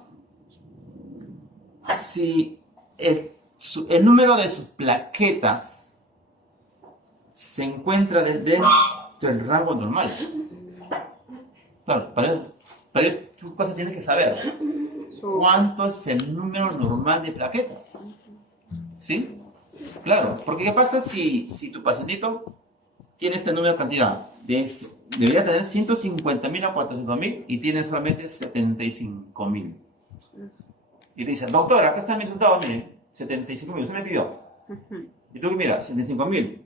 Si el número de sus plaquetas se encuentra dentro del rango normal. Claro, para ir, tú cosa tienes que saber cuánto es el número normal de plaquetas. ¿Sí? Claro, porque ¿qué pasa si tu pacientito tiene este número de cantidad? Debería tener 150.000 a 400.000 y tiene solamente 75.000. Y te dicen, doctor, acá está mi resultado, mire, 75.000, usted me pidió. Y tú, mira, 75.000.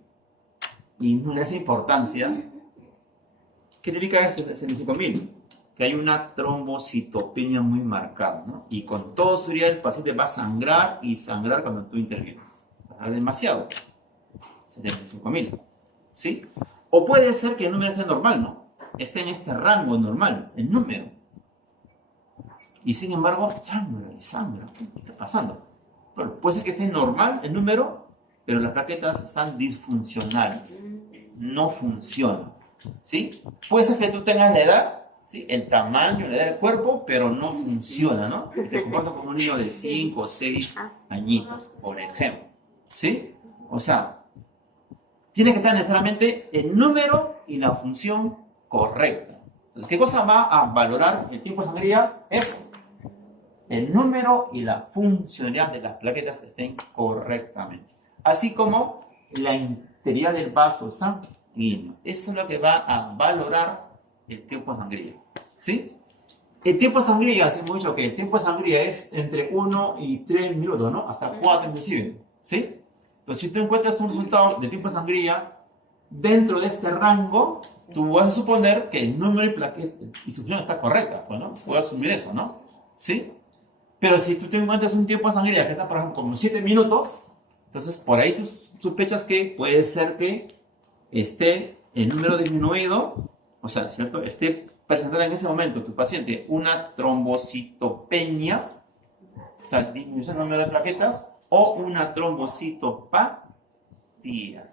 Y no le das importancia. ¿Qué significa 75.000? Que hay una trombocitopenia muy marcada, ¿no? Y con toda seguridad el paciente va a sangrar y sangrar cuando tú intervienes. Demasiado. 75.000. ¿Sí? O puede ser que el número esté normal, ¿no? Esté en este rango normal, el número. Y sin embargo, sangra y sangra. ¿Qué está pasando? Bueno, puede ser que esté normal el número, pero las plaquetas están disfuncionales. No funcionan. ¿Sí? Puede ser que tú tengas la edad, ¿sí? El tamaño, la edad del cuerpo, pero no funciona, ¿no? Te comportas como un niño de 5 o 6 añitos, por ejemplo. ¿Sí? O sea, tiene que estar necesariamente el número y la función correcta. Entonces, ¿qué cosa va a valorar el tiempo de sangría? Eso. El número y la funcionalidad de las plaquetas estén correctamente. Así como la integridad del vaso sanguíneo. Eso es lo que va a valorar el tiempo de sangría. ¿Sí? El tiempo de sangría, hace mucho que el tiempo de sangría es entre 1 y 3 minutos, ¿no? Hasta 4 inclusive. ¿Sí? Entonces, si tú encuentras un resultado de tiempo de sangría dentro de este rango, tú vas a suponer que el número de plaquetas y su función está correcta, pues, ¿no? Puedes asumir eso, ¿no? ¿Sí? Pero si tú te encuentras un tiempo de sangría que está, por ejemplo, como 7 minutos, entonces por ahí tú sospechas que puede ser que esté el número disminuido, o sea, ¿cierto? Esté presentando en ese momento tu paciente una trombocitopenia, o sea, disminución del número de plaquetas, o una trombocitopatía.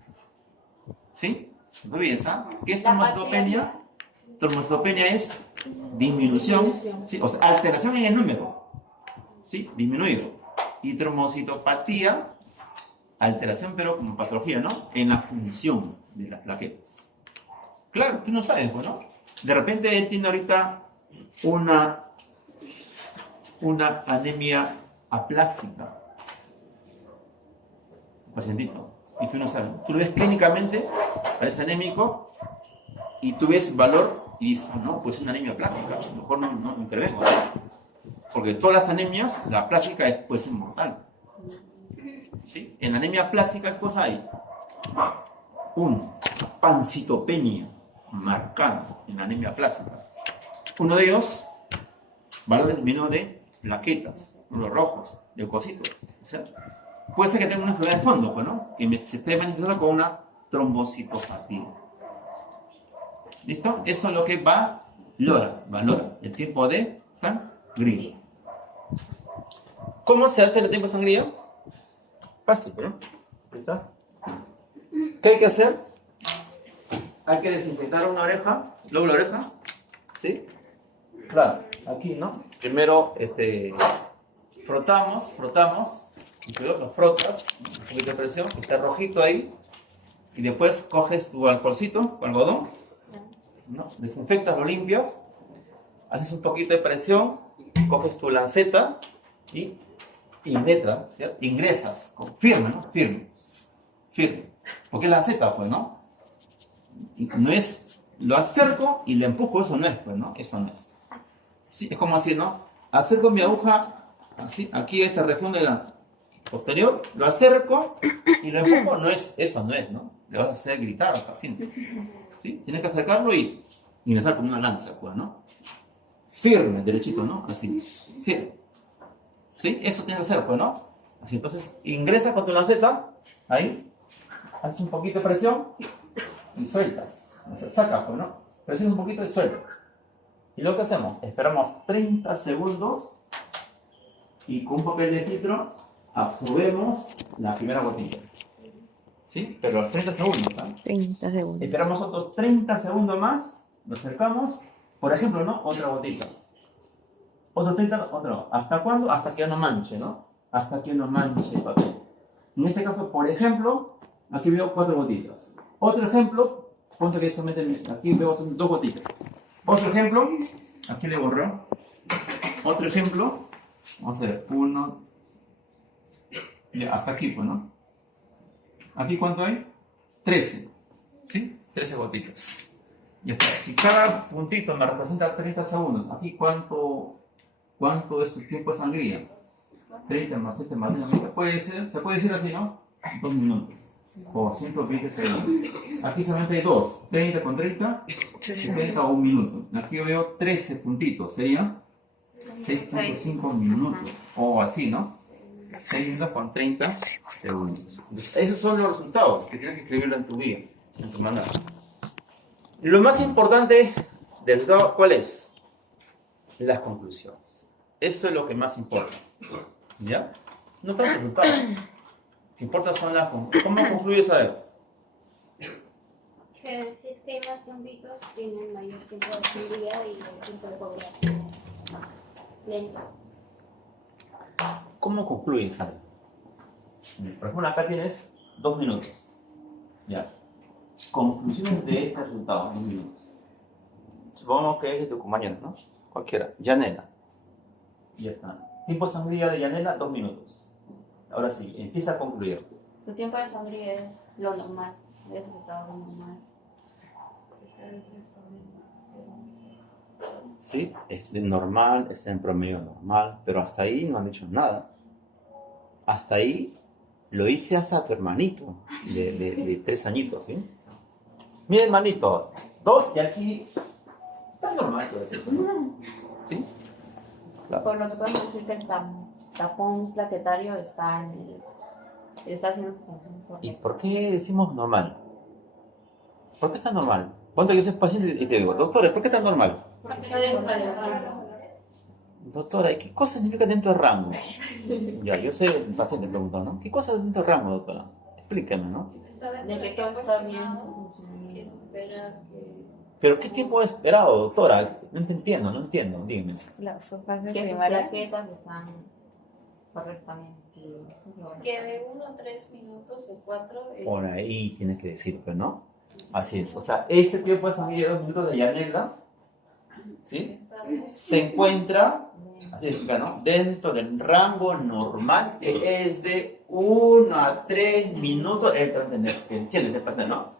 ¿Sí? No olvides, ¿ah? ¿Qué es trombocitopenia? Trombocitopenia es disminución, ¿sí? O sea, alteración en el número, ¿sí? Disminuido. Y trombocitopatía, alteración, pero como patología, ¿no? En la función de las plaquetas. Claro, tú no sabes, pues, ¿no? De repente él tiene ahorita una anemia aplásica. Pacientito, y tú no sabes. Tú lo ves clínicamente, parece anémico, y tú ves valor y dices, oh, no, pues es una anemia plástica, a lo mejor no intervengo, ¿no? Porque todas las anemias, la plástica puede ser mortal. ¿Sí? En la anemia plástica, ¿qué cosa hay? Una pancitopenia marcada en la anemia plástica. Uno de ellos, valor disminuido de plaquetas, los rojos, leucocitos, ¿cierto? Puede ser que tenga una enfermedad de fondo, pues, ¿no? Que se esté manifestando con una trombocitopatía. ¿Listo? Eso es lo que valora el tiempo de sangría. ¿Cómo se hace el tiempo de sangría? Fácil, ¿no? ¿Listo? ¿Qué hay que hacer? Hay que desinfectar una oreja, luego la oreja, ¿sí? Claro, aquí, ¿no? Primero, frotamos, y luego lo frotas, un poquito de presión, que está rojito ahí, y después coges tu alcoholcito, tu algodón, ¿no? Desinfectas, lo limpias, haces un poquito de presión, coges tu lanceta y ingresas, firme, ¿no? Firme. Porque es lanceta, pues, ¿no? Y no es, lo acerco y lo empujo, eso no es, pues, ¿no? Eso no es. ¿Sí? Es como así, ¿no? Acerco mi aguja, así, aquí a esta región de la posterior, lo acerco y lo empujo, eso no es, ¿no? Le vas a hacer gritar al paciente. ¿Sí? Tienes que acercarlo y ingresar como una lanza, pues, ¿no? Firme, derechito, ¿no? Así, firme. ¿Sí? Eso tienes que hacer, pues, ¿no? Así, entonces, ingresa con tu lanceta, ahí, haces un poquito de presión y sueltas. O sea, sacas, pues, ¿no? Presionas un poquito y sueltas. Y lo que hacemos, esperamos 30 segundos y con un papel de filtro absorbemos la primera gotilla. ¿Sí? Pero los 30 segundos, ¿eh? 30 segundos. Esperamos otros 30 segundos más, lo acercamos, por ejemplo, ¿no? Otra gotita. Otro 30, otro. ¿Hasta cuándo? Hasta que no manche, ¿no? Hasta que no manche el papel. En este caso, por ejemplo, aquí veo 4 gotitas. Otro ejemplo, ponte que solamente aquí veo dos gotitas. Otro ejemplo, aquí le borro. Otro ejemplo, vamos a ver, uno, ya, hasta aquí, pues, ¿no? Aquí, ¿cuánto hay? 13, ¿sí? 13 gotitas. Ya está. Si cada puntito me representa 30 segundos, aquí, ¿cuánto es su tiempo de sangría? 30 más 30 más 30, se puede decir así, ¿no? 2 minutos. Por 120 segundos. Aquí solamente hay 2. 30 con 30, 60 o 1 minuto. Aquí yo veo 13 puntitos. Serían 6.5 minutos. O así, ¿no? 6 minutos con 30 segundos. Entonces, esos son los resultados que tienes que escribirlo en tu guía, en tu manual. Lo más importante del todo, ¿cuál es? Las conclusiones. Eso es lo que más importa. ¿Ya? No tanto el resultado. Lo que importa son las conclusiones. ¿Cómo concluyes a ver? Que si es que hay más puntitos, tienen mayor tiempo de sangría y el tiempo de coagulación es más lento. ¿Cómo concluyes algo? Por ejemplo, acá tienes 2 minutos. Ya. Conclusiones de este resultado, 2 minutos. Supongamos que es de tu compañero, ¿no? Cualquiera. Yanela. Ya está. Tiempo de sangría de Yanela, 2 minutos. Ahora sí, empieza a concluir. Tu tiempo de sangría es lo normal. Es lo normal. ¿Sí? Es de normal, está en promedio normal, pero hasta ahí no han dicho nada. Hasta ahí lo hice hasta tu hermanito de 3 añitos, ¿sí? Mi hermanito, 2 y aquí está normal, ¿no? ¿Sí? Claro. Por lo que podemos decir que el tapón plaquetario está haciendo su función ¿Y correcta. por qué decimos normal? ¿Por qué está normal? Cuando yo soy paciente y te digo, doctor, ¿por qué está normal? Porque está dentro del rango. Doctora, ¿qué cosa significa dentro del rango? Ya, yo soy el paciente preguntando, ¿no? ¿Qué cosa es dentro del rango, doctora? Explícame, ¿no? De que todo está bien su funcionamiento. ¿Pero qué tiempo he esperado, doctora? No te entiendo, dígame. Su fase Que sus primaria. plaquetas están correctamente. Que de 1 a 3 minutos o 4. Por ahí tienes que decir, pues, ¿no? Así es. O sea, este tiempo de sangría de 2 minutos de Yanela, ¿sí? Se encuentra, así es, ¿no? Dentro del rango normal, que es de 1 a 3 minutos. ¿Entiendes el paciente, no?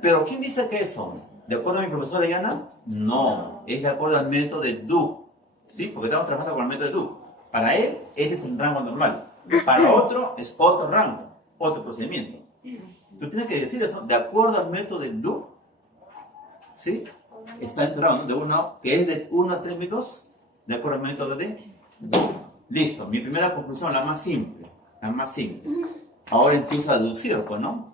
Pero ¿quién dice que eso? ¿De acuerdo a mi profesora Diana? No, es de acuerdo al método de Duke, ¿sí? Porque estamos trabajando con el método de Duke. Para él, este es el rango normal. Para otro, es otro rango, otro procedimiento. Tú tienes que decir eso, de acuerdo al método de Duke, ¿sí? Está el rango de uno, que es de 1 a 3 minutos, de acuerdo al método de Duke. Listo, mi primera conclusión, la más simple, Ahora empiezo a deducir, pues, ¿no?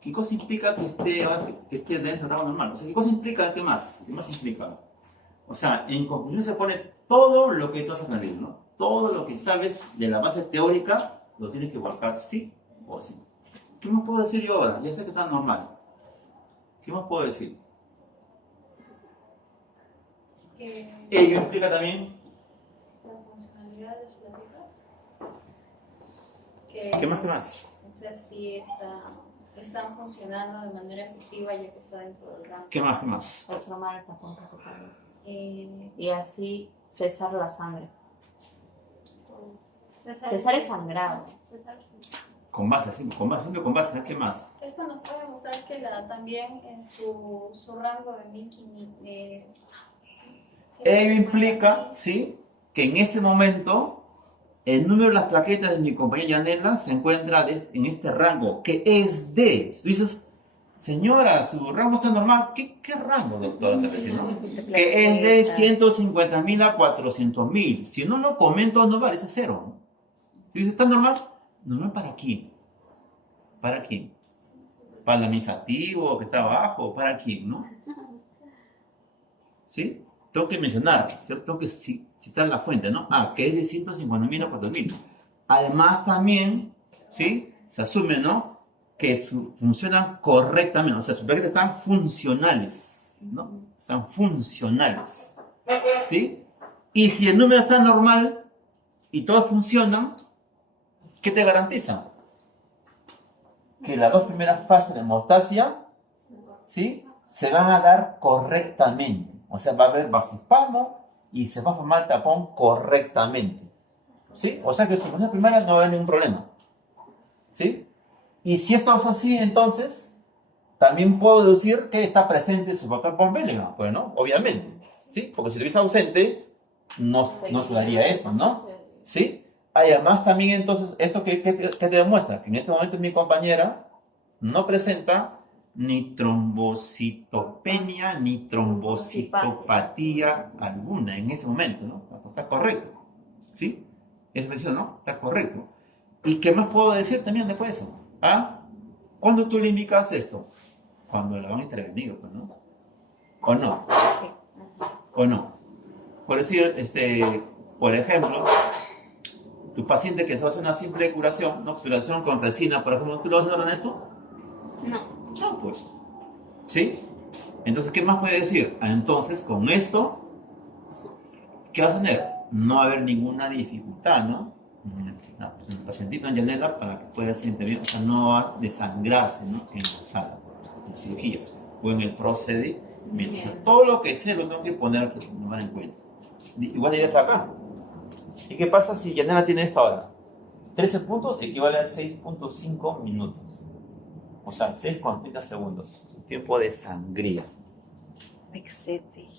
¿Qué cosa implica que esté dentro del rango normal? O sea, ¿qué cosa implica? ¿Qué más implica? O sea, en conclusión se pone todo lo que tú has aprendido, ¿no? Todo lo que sabes de la base teórica lo tienes que volcar sí o sí. ¿Qué más puedo decir yo ahora? Ya sé que está normal. ¿Qué más puedo decir? Ello implica también... La funcionalidad de sus plaquetas. ¿Qué más? O sea, si están funcionando de manera efectiva ya que está dentro del rango. ¿Qué más? Reformar el tapón plaquetario. Eh, Y así cesar la sangre. César Cesar el sangrado. Con base, ¿qué más? Esto nos puede mostrar que también en su rango de Ello implica, ¿sí? Que en este momento el número de las plaquetas de mi compañera Yanela se encuentra en este rango, que es de... Tú dices, señora, su rango está normal. ¿Qué rango, doctora? Te decía, ¿no? Que es de 150.000 a 400.000. Si no lo comento, no vale, es 0. Tú dices, ¿está normal? Normal para quién. ¿Para quién? Para el administrativo que está abajo, ¿para quién, no? ¿Sí? Tengo que mencionar, ¿cierto? Tengo que citar la fuente, ¿no? Que es de 150.000 a 4.000. Además también, ¿sí? Se asume, ¿no? Que funcionan correctamente, o sea, sus plaquetas están funcionales, ¿no? Están funcionales, ¿sí? Y si el número está normal y todos funcionan, ¿qué te garantiza? que las 2 primeras fases de hemostasia, ¿sí?, se van a dar correctamente. O sea, va a haber vasospasmo y se va a formar el tapón correctamente. ¿Sí? O sea que en su función primaria no va a haber ningún problema. ¿Sí? Y si esto es así, entonces, también puedo deducir que está presente su factor von Willebrand. Pues, ¿no? Obviamente. ¿Sí? Porque si estuviese ausente, no se daría esto, ¿no? ¿Sí? Además, también entonces, ¿esto qué te demuestra? Que en este momento mi compañera no presenta ni trombocitopenia ni trombocitopatía alguna en ese momento, ¿no? Está correcto. ¿Sí? Es mención, ¿no? Está correcto. ¿Y qué más puedo decir también después de eso? ¿Ah? ¿Cuándo tú le indicas esto? Cuando la van a intervenir, pues, ¿no? ¿O no? ¿O no? Por decir, por ejemplo, tu paciente que se va a hacer una simple curación, ¿no? Curación con resina, por ejemplo, ¿tú lo vas a hacer con esto? No. No, pues. ¿Sí? Entonces, ¿qué más puede decir? Ah, entonces, con esto, ¿qué vas a tener? No va a haber ninguna dificultad, ¿no? El pacientito en llanela para que pueda ser intervenido, o sea, no va a desangrarse, ¿no? En la sala, en la cirugía, o en el procedimiento. O sea, todo lo que sé lo tengo que poner, que tomar en cuenta. Igual dirías acá. ¿Y qué pasa si llanela tiene esta hora? 13 puntos equivale a 6.5 minutos. O sea, 6,30 segundos. Tiempo de sangría. Excede.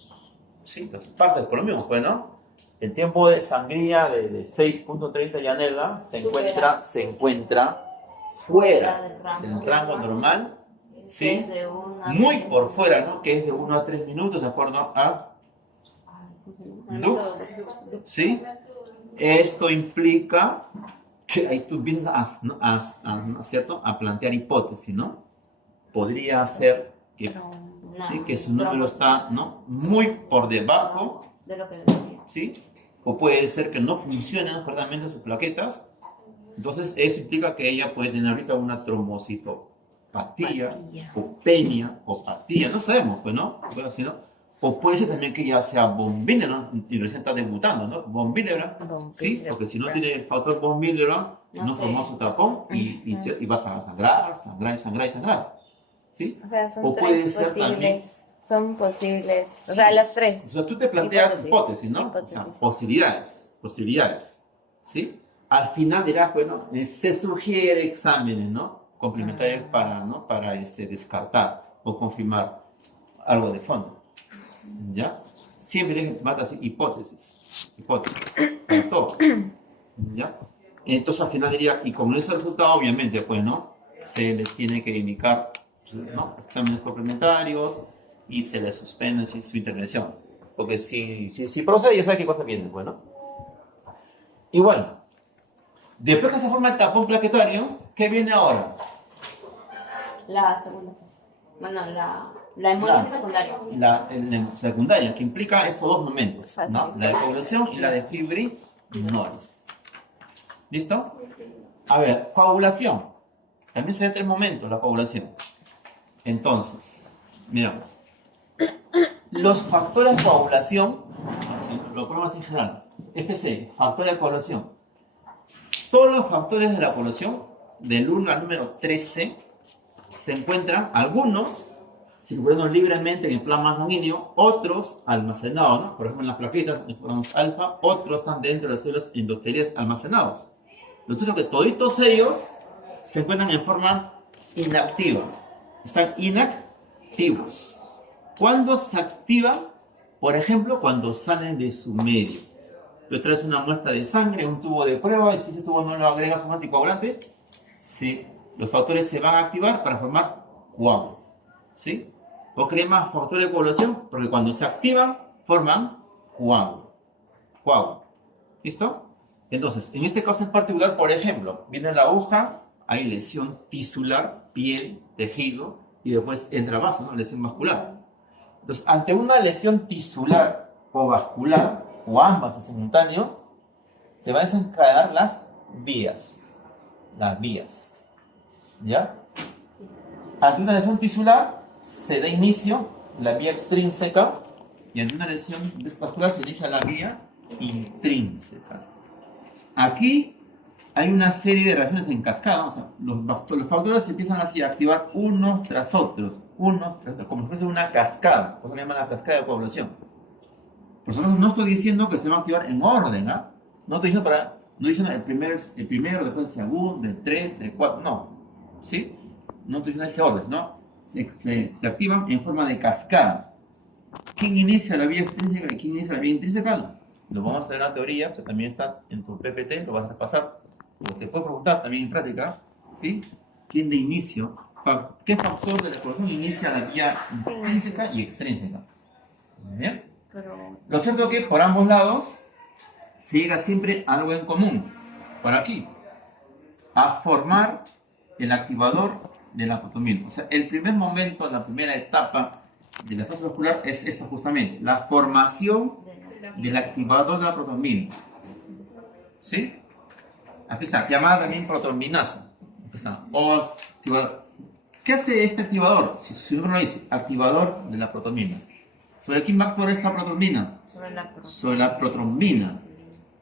Sí, entonces parte por lo mismo, pues, ¿no? El tiempo de sangría de 6.30 llanela se encuentra fuera del rango normal, ¿sí? Muy por fuera, ¿no? Que es de 1 a 3 minutos, de acuerdo a Duke, ¿sí? Esto implica que ahí tú empiezas ¿cierto? A plantear hipótesis, ¿no? Podría ser que, ¿sí? Que su número está, ¿no? Muy por debajo de lo que debería. ¿sí? O puede ser que no funcionen correctamente sus plaquetas. Entonces, eso implica que ella puede tener ahorita una trombocitopatía, o penia, o patía, no sabemos, pues, ¿no? O puede ser también que ya sea von Willebrand, y recién está debutando, ¿no? Von Willebrand, ¿sí? Porque si no tiene el factor von Willebrand, no formó su tapón y vas a sangrar, ¿sí? O sea, son O puede tres ser también. posibles. Son posibles. O sea, las tres. O sea, tú te planteas Hipótesis, ¿no? hipótesis. O sea, posibilidades, ¿sí? Al final dirás, bueno, se sugiere exámenes, ¿no? Complementarios para descartar o confirmar algo de fondo, ¿ya? Siempre vas a decir hipótesis, para todo, ¿ya? Entonces al final diría, y con ese resultado, obviamente, pues, ¿no? Se le tiene que indicar, ¿no? Exámenes complementarios, y se le suspende su intervención. Porque si procede, ya sabe qué cosa viene, pues, ¿no? Y bueno, después que se forma el tapón plaquetario, ¿qué viene ahora? La segunda fase. Bueno, la hemólisis secundaria. La secundaria, que implica estos dos momentos, ¿no? La de coagulación y la de fibrinólisis. ¿Listo? A ver, coagulación. También se da en 3 momentos la coagulación. Entonces, miramos. Los factores de coagulación, así, lo ponemos en general, FC, factores de coagulación. Todos los factores de la coagulación, del 1 al número 13, se encuentran, algunos circulando libremente en el plasma sanguíneo, otros almacenados, ¿no? Por ejemplo, en las plaquetas, en los alfa, otros están dentro de las células endoteliales almacenados. Nosotros que toditos ellos se encuentran en forma inactiva, están inactivos. ¿Cuándo se activan? Por ejemplo, cuando salen de su medio. Tú traes una muestra de sangre, un tubo de prueba, y si ese tubo no lo agregas un anticoagulante, sí, los factores se van a activar para formar coágulo, ¿sí? O crean más factores de coagulación, porque cuando se activan, forman coágulo. ¿Listo? Entonces, en este caso en particular, por ejemplo, viene la aguja, hay lesión tisular, piel, tejido, y después entra vaso, ¿no? Lesión vascular. Entonces, ante una lesión tisular o vascular, o ambas en simultáneo, se van a desencadenar las vías. ¿Ya? Ante una lesión tisular, se da inicio la vía extrínseca, y ante una lesión vascular se inicia la vía intrínseca. Aquí hay una serie de reacciones en cascada. O sea, los factores se empiezan así a activar unos tras otros, como si fuese una cascada. Por eso se llama la cascada de coagulación. Por eso no estoy diciendo que se va a activar en orden, ¿ah? No estoy diciendo no diciendo el primero, después el segundo, el 3, el 4, no. ¿Sí? No estoy diciendo ese orden, ¿no? Se activan en forma de cascada. ¿Quién inicia la vía extrínseca y quién inicia la vía intrínseca? Lo vamos a ver en la teoría, que también está en tu PPT, lo vas a repasar. O te puedo preguntar también en práctica, ¿sí? ¿Quién de inicio? ¿Qué factor de la coagulación inicia la vía intrínseca y extrínseca? ¿Bien? Pero Lo cierto es que por ambos lados se llega siempre a algo en común. Por aquí, a formar el activador de la protomina. O sea, el primer momento, la primera etapa de la fase vascular es esto justamente, la formación del activador de la protomina. ¿Sí? Aquí está, llamada también protominasa. Aquí está. O activador. ¿Qué hace este activador? Si uno lo dice, activador de la protomina. ¿Sobre quién va a actuar esta protomina? Sobre la protrombina.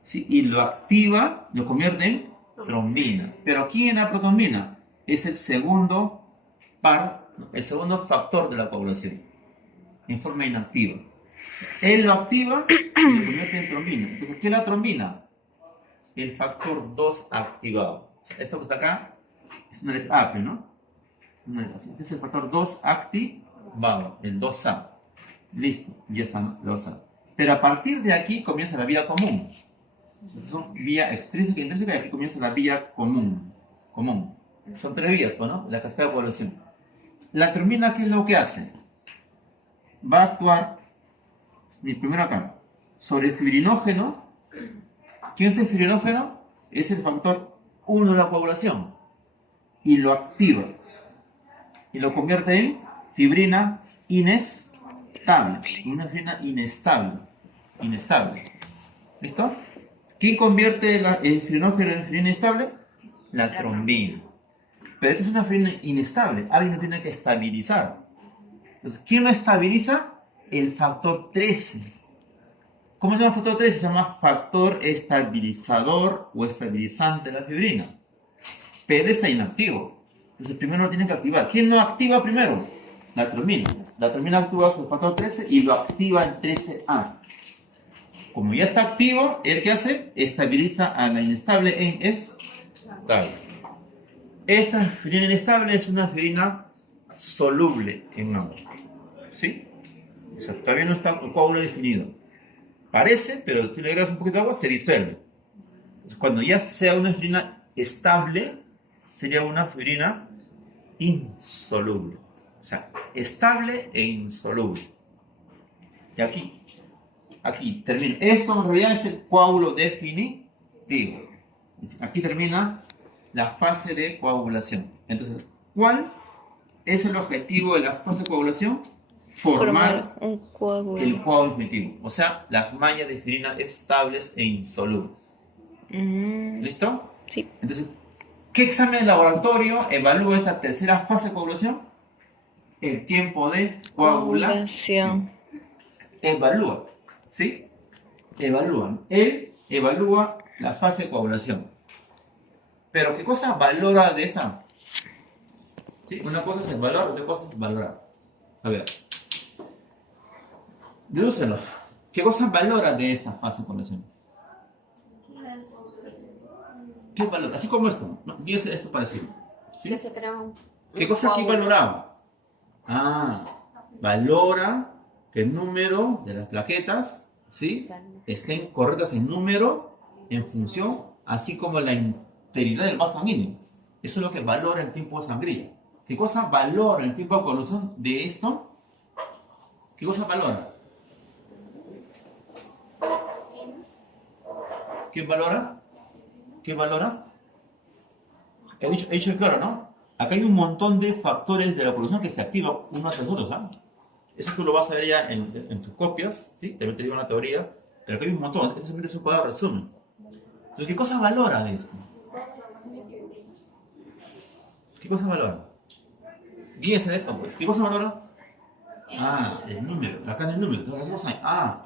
¿Sí? Y lo activa, lo convierte en trombina. Pero ¿quién es la protrombina? Es el segundo factor de la coagulación, en forma inactiva. Él lo activa y lo convierte en trombina. Entonces, ¿qué es la trombina? El factor 2 activado. O sea, esto que está acá es una letra A, ¿no? Este es el factor 2 activado, el 2A. Listo, ya está, 2A. Pero a partir de aquí comienza la vía común. Son vía extrínseca e intrínseca y aquí comienza la vía común. Son 3 vías, ¿no? La cascada de coagulación. La trombina, ¿qué es lo que hace? Va a actuar, primero acá, sobre el fibrinógeno. ¿Quién es el fibrinógeno? Es el factor 1 de la coagulación. Y lo activa. Y lo convierte en fibrina inestable. Una fibrina inestable. ¿Listo? ¿Quién convierte el fibrinógeno en fibrina inestable? La trombina. Pero esta es una fibrina inestable. Alguien lo tiene que estabilizar. Entonces, ¿quién lo estabiliza? El factor 13. ¿Cómo se llama factor 13? Se llama factor estabilizador o estabilizante de la fibrina. Pero está inactivo. Entonces, primero lo tienen que activar. ¿Quién lo activa primero? La trombina. La trombina actúa sobre el factor 13 y lo activa en 13A. Como ya está activo, ¿el qué hace? Estabiliza a la inestable en estable. Esta fibrina inestable es una fibrina soluble en agua. ¿Sí? O sea, todavía no está el coágulo definido. Parece, pero si le agregas un poquito de agua, se disuelve. Entonces, cuando ya sea una fibrina estable, sería una fibrina insoluble. O sea, estable e insoluble. Y aquí termina. Esto en realidad es el coágulo definitivo. Aquí termina la fase de coagulación. Entonces, ¿cuál es el objetivo de la fase de coagulación? Formar un coágulo. El coágulo definitivo. O sea, las mallas de fibrina estables e insolubles. ¿Listo? Sí. Entonces, ¿qué examen de laboratorio evalúa esta tercera fase de coagulación? El tiempo de coagulación. Evalúa. ¿Sí? Evalúan. Él evalúa la fase de coagulación. Pero ¿qué cosa valora de esta? ¿Sí? Una cosa es evaluar, otra cosa es valorar. A ver. Dedúcelo. ¿Qué cosa valora de esta fase de coagulación? ¿Qué valora? Así como esto. ¿No? Fíjese esto parecido. ¿Sí? Que se crea ¿Qué cosa aquí valoraba? Valora que el número de las plaquetas, ¿sí?, estén correctas en número, en función, así como la integridad del vaso sanguíneo. Eso es lo que valora el tiempo de sangría. ¿Qué cosa valora el tiempo de coagulación de esto? ¿Qué cosa valora? ¿Qué valora? ¿Qué valora? He dicho claro, ¿no? Acá hay un montón de factores de la coagulación que se activan unos tras otros, ¿ah? Eso tú lo vas a ver ya en tus copias, ¿sí? También te digo una teoría, pero acá hay un montón. Esto simplemente es un cuadro de resumen. Entonces, ¿qué cosa valora de esto? ¿Qué cosa valora? Guíese de esto, pues. ¿Qué cosa valora? El número. Acá en el número. Entonces,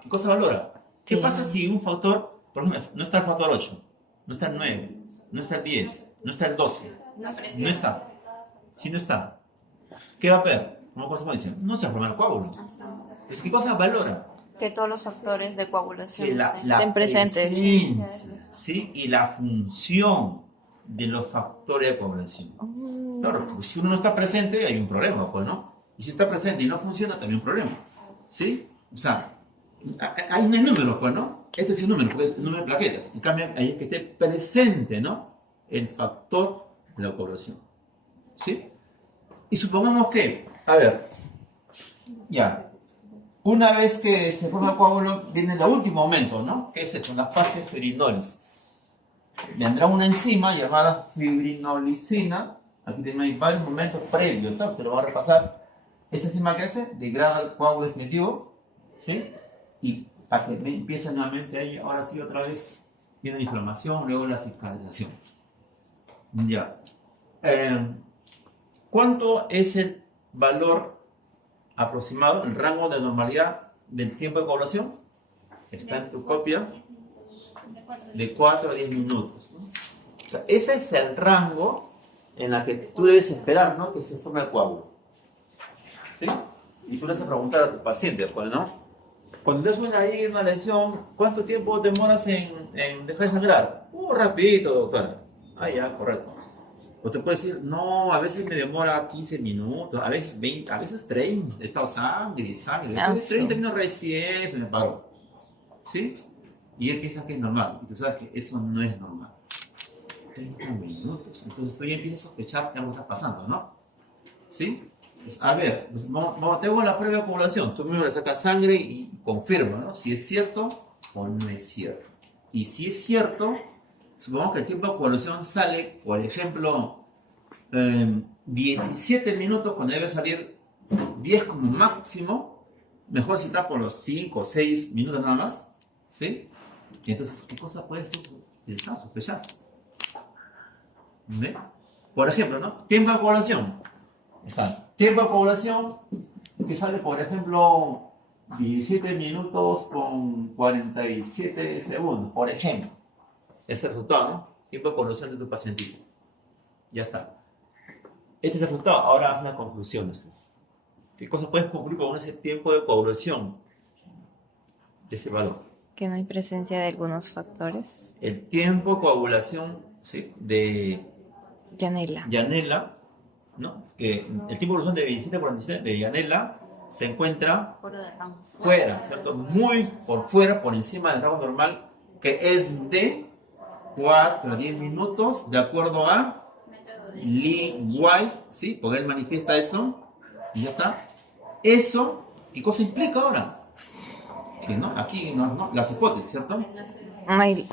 ¿qué cosa valora? ¿Qué pasa si un factor, por ejemplo, no está el factor 8, no está el 9, no está el 10, no está el 12, No no está. Si no está, ¿qué va a haber? ¿Cómo dice? No se forma el coágulo. Entonces, ¿qué cosa valora? Que todos los factores de coagulación Que estén presentes. presencia, ¿sí? Y la función de los factores de coagulación. Claro, porque si uno no está presente, hay un problema, pues, ¿no? Y si está presente y no funciona, también hay un problema. ¿Sí? O sea, hay un número, pues, ¿no? Este es el número, porque es el número de plaquetas. En cambio, ahí es que esté presente, ¿no? El factor de la coagulación. ¿Sí? Y supongamos que, a ver, ya, una vez que se forma el coágulo, viene el último momento, ¿no? ¿Qué es eso? La fase fibrinólisis. Vendrá una enzima llamada fibrinolicina. Aquí tenéis varios momentos previos, ¿sabes? Te lo voy a repasar. Esta enzima que hace, degrada el coágulo definitivo, ¿sí? Y para que empiece nuevamente ahí, ahora sí, otra vez, viene la inflamación, luego la cicatrización. Ya. ¿Cuánto es el valor aproximado, el rango de normalidad del tiempo de coagulación? Está en tu copia. De 4 a 10 minutos, ¿no? O sea, ese es el rango en el que tú debes esperar, ¿no? Que se forme el coágulo. ¿Sí? Y tú le vas a preguntar a tu paciente, pues, ¿no? Cuando tienes una lesión, ¿cuánto tiempo demoras en dejar de sangrar? Rapidito, doctora. Ah, ya, correcto. O te puede decir, no, a veces me demora 15 minutos, a veces 20, a veces 30. He estado sangre. Después de 30 minutos recién se me paró. ¿Sí? Y él piensa que es normal. Y tú sabes que eso no es normal. 30 minutos. Entonces tú ya empiezas a sospechar que algo está pasando, ¿no? ¿Sí? Pues, a ver, pues, tengo la prueba de coagulación. Tú mismo le sacas sangre y confirma, ¿no? Si es cierto o no es cierto. Y si es cierto, supongamos que el tiempo de coagulación sale, por ejemplo, 17 minutos cuando debe salir 10 como máximo. Mejor si está por los 5 o 6 minutos nada más. ¿Sí? Entonces, ¿qué cosa puedes tú pensar, sospechar? ¿Ve? Por ejemplo, ¿no? Tiempo de coagulación. Está. Tiempo de coagulación que sale, por ejemplo, 17 minutos con 47 segundos, por ejemplo. Este es el resultado, ¿no? Tiempo de coagulación de tu pacientito. Ya está. Este es el resultado. Ahora haz las conclusiones. ¿Qué cosa puedes concluir con ese tiempo de coagulación? Ese valor. Que no hay presencia de algunos factores. El tiempo de coagulación, ¿sí? De Janela, ¿no? Que el tiempo de coagulación de 27 por 47 de Janela se encuentra fuera, ¿cierto? Muy por fuera, por encima del rango normal, que es de 4 a 10 minutos, de acuerdo a Lee White, ¿sí? Porque él manifiesta eso, y ya está. Eso, ¿qué cosa implica ahora? Que no, aquí no, las hipótesis, ¿cierto? No hay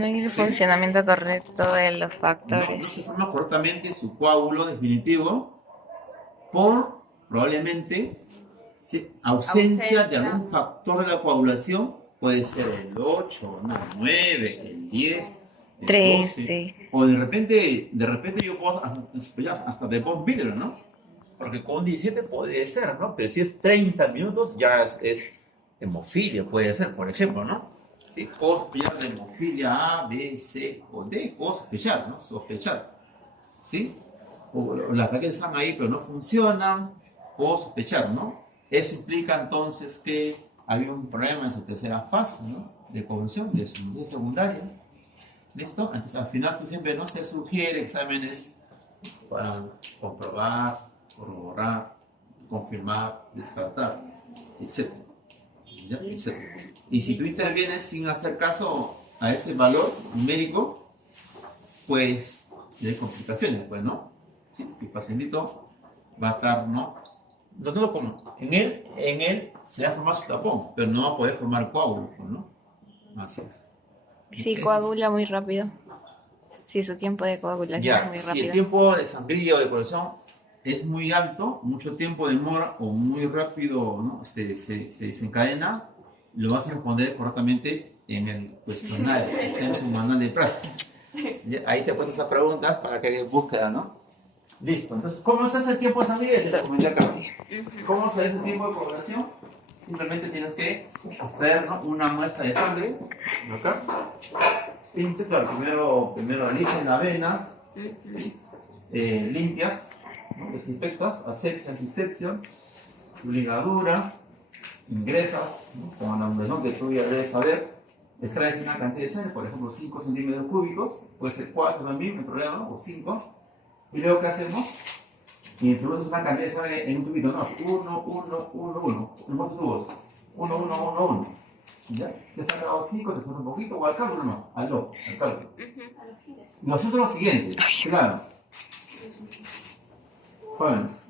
el funcionamiento correcto de los No se factores. forma correctamente su coágulo definitivo por probablemente, ¿sí? ausencia de algún factor de la coagulación. Puede ser el 8, no, el 9, el 10, el 3, 12. sí. O de repente yo puedo hasta de post vidrio, ¿no? Porque con 17 puede ser, ¿no? Pero si es 30 minutos ya es hemofilia, puede ser, por ejemplo, ¿no? ¿Sí? Puedo sospechar de hemofilia A, B, C o D, puedo sospechar, ¿no? Sospechar, ¿sí? O las paquetes están ahí pero no funcionan, puedo sospechar, ¿no? Eso implica entonces que había un problema en su tercera fase, ¿no? De coagulación, de su modalidad secundaria. ¿Listo? Entonces al final tú siempre no se sugiere exámenes para comprobar, corroborar, confirmar, descartar, etc. ¿Ya? Y si tú intervienes sin hacer caso a ese valor numérico, pues hay complicaciones, pues, ¿no? ¿Sí? El pacientito va a estar, ¿no? No todo como, en él se va a formar su tapón, pero no va a poder formar coágulo, ¿no? Así es. Sí, coagula muy rápido. Sí, su tiempo de coagulación es Ya, muy si rápido. el tiempo de sangría o de coagulación es muy alto, mucho tiempo demora o muy rápido, ¿no? se desencadena, lo vas a responder correctamente en el cuestionario, está en tu manual de práctica. Ahí te pones esas preguntas para que hagas búsqueda, ¿no? Listo. Entonces, ¿cómo se hace el tiempo de sangría? Te comenté acá. ¿Cómo se hace el tiempo de coagulación? Simplemente tienes que hacer, ¿no? una muestra de sangre, acá, pinche, claro, primero limpias la vena, limpias, ¿no? Desinfectas, asepsia, antisepsia, tu ligadura, ingresas, ¿no? Con nombre, ¿no? Que tú ya debes saber, extraes una cantidad de sangre, por ejemplo 5 centímetros cúbicos, puede ser 4 también, no hay problema, o 5, y luego ¿qué hacemos? Introduces una cantidad de sangre en un tubito, no, 1, 1, 1, 1, en cuántos tubos, 1, 1, 1, 1. ¿Ya? Si has sacado 5, te falta un poquito, o al cálculo nomás, al cálculo. Nosotros lo siguiente, claro. Jóvenes.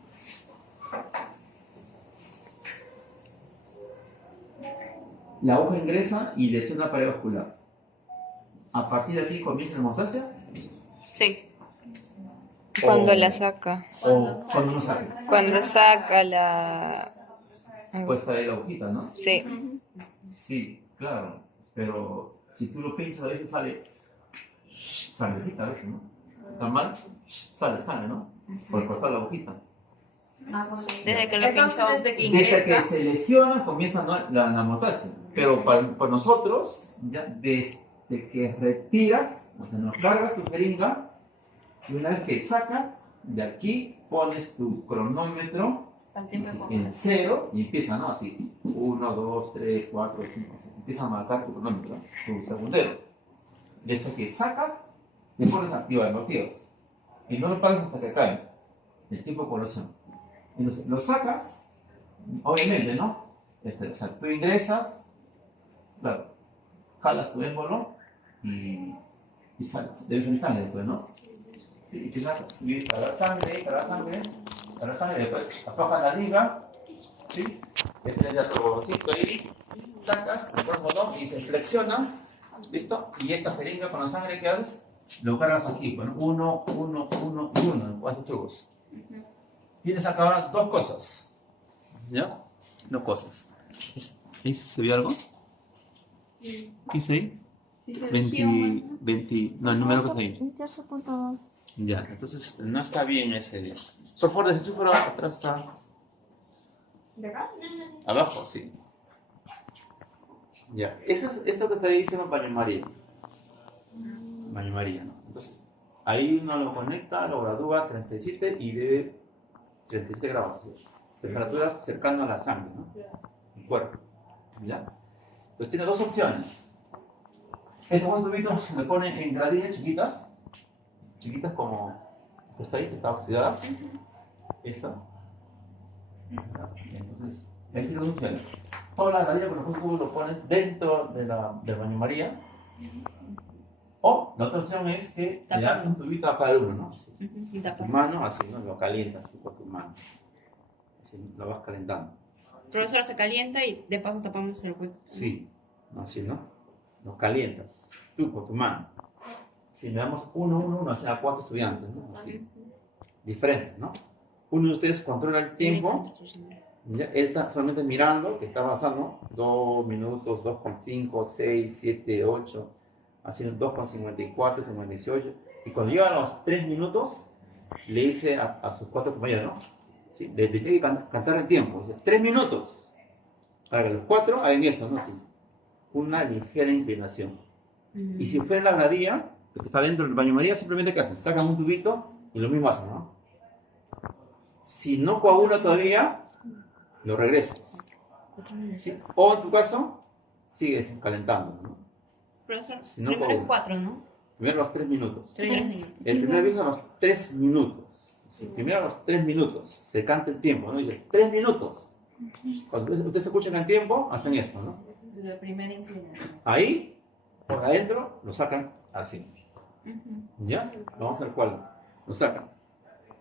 La aguja ingresa y lesiona la pared vascular. A partir de aquí comienza la hemostasia. Sí. Cuando la saca. O cuando no saca. Cuando saca la... Puede estar ahí la agujita, ¿no? Sí. Sí, claro. Pero si tú lo pinchas a veces sale sangrecita a veces, ¿no? ¿Está mal? Sale sangre, ¿no? Por cortar la agujita. Desde que lo Entonces, pinchó. desde que Desde ingresa, que se lesiona comienza la hemostasia. Pero para nosotros, ya desde que retiras, o sea, nos cargas tu jeringa, y una vez que sacas, de aquí pones tu cronómetro en 0 y empieza, ¿no? Así, 1, 2, 3, 4, 5, empieza a marcar tu cronómetro, tu segundero. Desde que sacas, le pones activar los tiros. Y no lo paras hasta que cae el tiempo de población. Entonces, lo sacas, obviamente, ¿no? O sea, tú ingresas, claro, jalas tu émbolo y sales. Debe salir sangre después, ¿no? Sí, y empiezas a subir para la sangre, después aflojas la liga, ¿sí? Tienes ya tu bolsito ahí, sacas el botón y se flexiona, ¿listo? Y esta jeringa con la sangre que haces, lo cargas aquí, bueno, 1, 1, 1 y 1, en 4 tubos. Tienes acá ahora dos cosas, ¿ya? Dos cosas. ¿Ahí se vio algo? ¿Qué hice ahí? 20, no, el número que está ahí. Ya, entonces no está bien ese. Por favor, desenchúfalo atrás está. ¿de acá? Abajo, sí. Ya, eso es esto que está ahí diciendo baño María. Baño María, ¿no? Entonces, ahí uno lo conecta, lo gradúa 37 y debe 37 grados. ¿Sí? Temperatura cercana a la sangre, ¿no? El cuerpo. ¿Ya? Entonces tiene dos opciones. Estos dos tubitos se le ponen en gradillas chiquitas como esta ahí, que está oxidada. Esta. Entonces, ahí tiene dos opciones. Toda la gradilla, por ejemplo, tú lo pones dentro del baño María. O la otra opción es que le das un tubito a cada uno, ¿no? Así. Tu mano, así, ¿no? Lo calientas tú con tu mano. Así, lo vas calentando. Profesor, se calienta y de paso tapamos el hueco. Sí, así, ¿no? Lo calientas tú con tu mano. Si le damos 1, 1, 1, o sea, 4 estudiantes, ¿no? Así. Diferentes, ¿no? Uno de ustedes controla el tiempo. ¿Ya? Él está solamente mirando que está avanzando 2 minutos, 2,5, 6, 7, 8, haciendo 2,54, 58. Y cuando llega a los 3 minutos, le dice a sus 4 compañeros, ¿no? ¿Sí? Le tiene que cantar el tiempo. Dice, 3 minutos. Para que los 4 hagan esto, ¿no? Sí. Una ligera inclinación. Y si fuera la gradilla, que está dentro del baño María, simplemente ¿qué hacen? Sacan un tubito y lo mismo hacen, ¿no? Si no coagula todavía, lo regresas. ¿Sí? O en tu caso, sigues calentando, ¿no? Profesor, Si no primero es coagula. 4, ¿no? Primero los 3 minutos. 3. El primer aviso a los 3 minutos. Sí, primero a los 3 minutos. Se canta el tiempo, ¿no? Dices, 3 minutos. Cuando ustedes escuchan el tiempo, hacen esto, ¿no? La primera inclinación. Ahí, por adentro, lo sacan así. ¿Ya? Vamos al cual. Lo sacan.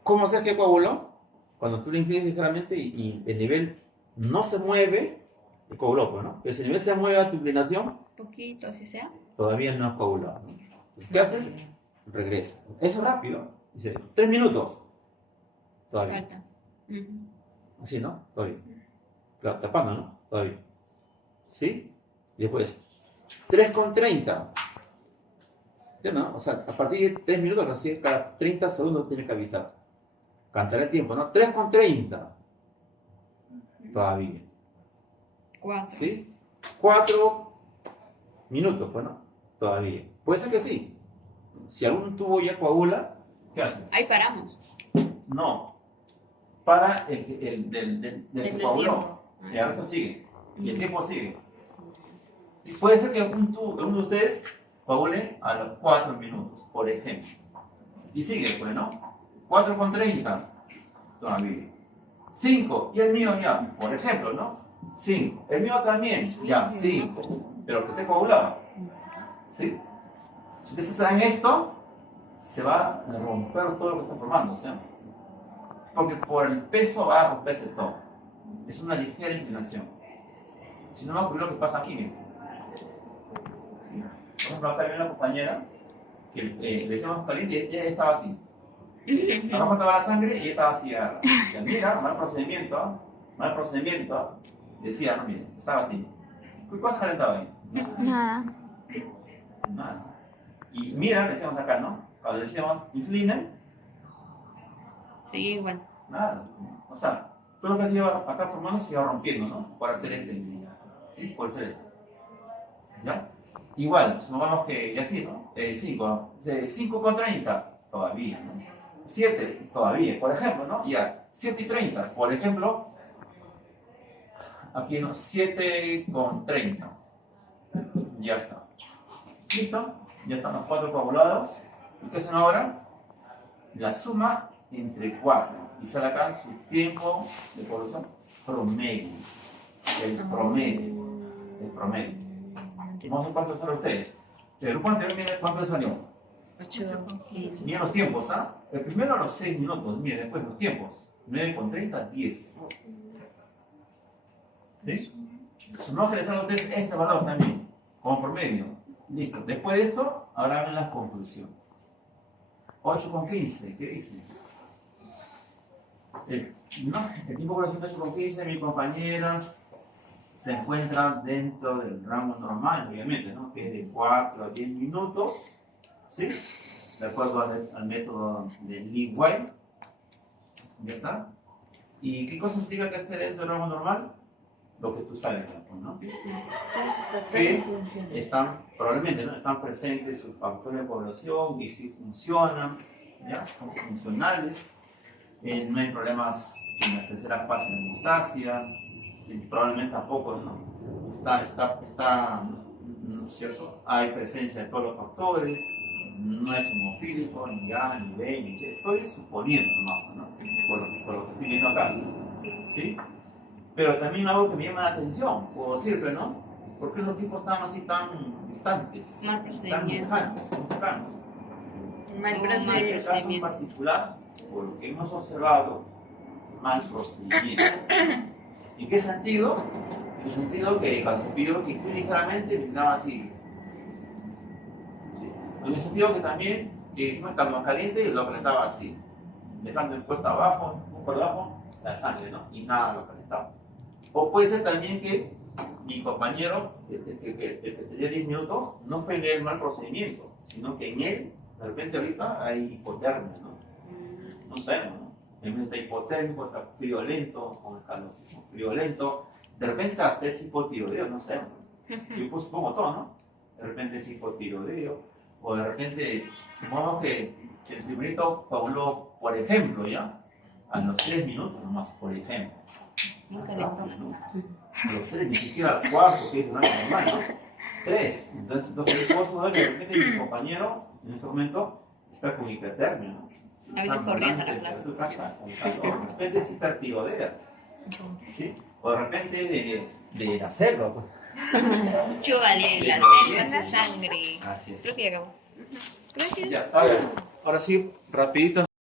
¿Cómo se que coaguló? Cuando tú le inclinas ligeramente y el nivel no se mueve, el coaguló, pues, ¿no? Pero si el nivel se mueve a tu inclinación, Poquito, así sea. todavía no es coagulado, ¿no? ¿Qué haces? Regresa. Eso es rápido. Dice, 3 minutos. Todavía. Falta. Así, ¿no? Todavía. Claro, tapando, ¿no? Todavía. ¿Sí? Y después, 3,30. ¿Ya no? O sea, a partir de 3 minutos, así, cada 30 segundos tienes que avisar. Cantar el tiempo, ¿no? 3,30. Todavía. 4. ¿Sí? 4 minutos, bueno, todavía. Puede ser que sí. Si algún tubo ya coagula, ¿qué haces? Ahí paramos. No. Para el del Del que coaguló. tiempo. Y ahora eso sigue. Y el tiempo sigue. Y puede ser que uno de ustedes coagule a los 4 minutos, por ejemplo. Y sigue, pues, ¿no? 4:30. Todavía. 5. Y el mío ya, por ejemplo, ¿no? 5. El mío también, ya, 5. Pero que esté coagulado. ¿Sí? Si ustedes saben esto, se va a romper todo lo que está formando, ¿sí? Porque por el peso va a romperse todo. Es una ligera inclinación. Si no, no ocurre lo que pasa aquí, miren. ¿Sí? Por ejemplo, acá hay una compañera que le decíamos caliente y ella estaba así. Abajo estaba la sangre y ella estaba así. Decía, mira, mal procedimiento, mal procedimiento. Decía, no, mire, estaba así. ¿Qué cosa calentaba ahí? Nada. Nada. Y mira, decíamos acá, ¿no? Cuando decíamos inclinen, Sí, igual. nada. O sea, todo lo que se iba acá formando se iba rompiendo, ¿no? Por hacer ¿sí? Por hacer esto. ¿Ya? Igual, supongamos que, y así, ¿no? 5, 5:30, todavía, ¿no? 7, todavía, por ejemplo, ¿no? Ya, 7:30, por ejemplo, aquí, ¿no? 7:30. Ya está. ¿Listo? Ya están los 4 coagulados. ¿Y qué hacen ahora? La suma entre 4. Y sale acá su tiempo de coagulación promedio. El promedio. El promedio. Vamos a ver cuánto sale a ustedes. El grupo anterior, miren cuánto les salió. 8:15. Miren los tiempos, ¿ah? El primero a los 6 minutos, miren después los tiempos. 9:30, 10. ¿Sí? Sumamos que les sale a ustedes este valor también, como promedio. Listo. Después de esto, ahora hagan la conclusión. 8:15, ¿qué dices? El tiempo de 8:15, mi compañera se encuentra dentro del rango normal, obviamente, ¿no? Que es de 4 a 10 minutos, ¿sí? De acuerdo al método de Lee-White. ¿Ya está? ¿Y qué cosa significa que esté dentro del rango normal? Lo que tú sabes, ¿no? Que están, probablemente, ¿no? Están presentes sus factores de población y si funcionan, ¿ya? Son funcionales, no hay problemas en la tercera fase de hemostasia, probablemente tampoco, ¿no? ¿No es cierto? Hay presencia de todos los factores, no es hemofílico, ni A, ni B, ni C, estoy suponiendo, ¿no? Por lo que estoy viendo acá, ¿sí? Pero también algo que me llama la atención, puedo decirte, ¿no? ¿Por qué los tipos están así tan distantes? Mal Tan procedimiento. lejanos, lejanos. Mal Mal En este procedimiento. caso en particular, por lo que hemos observado, mal procedimiento. ¿En qué sentido? En el sentido que cuando se pidió que incluye ligeramente, miraba así. ¿Sí? En el sentido que también, estaba más caliente y lo calentaba así. Dejando el puesto abajo, un poco abajo, la sangre, ¿no? Y nada lo calentaba. O puede ser también que mi compañero, el que tenía 10 minutos, no fue en el mal procedimiento, sino que en él, de repente ahorita hay hipotermia, ¿no? No sabemos, ¿no? En vez de hipotérmico, está friolento, con el calor, friolento, de repente hasta es hipotiroideo, no sabemos. Yo pues supongo todo, ¿no? De repente es hipotiroideo, o de repente, supongamos que el primerito coaguló, por ejemplo, ¿ya? A los 3 minutos nomás, por ejemplo. Bien calentón está. A los 3, ni siquiera al cuarto, que es una normal, ¿no? 3. Entonces, yo puedo saber que de repente mi compañero, en ese momento, está con hipertermia, ¿no? Ahorita corriendo a la plaza. De repente es hipertiroidea, ¿sí? O de repente de hacerlo, pues. Chúbale la selva, su sangre. Así es. Creo que ya acabó. Gracias. Ya, ahora sí, rapidito.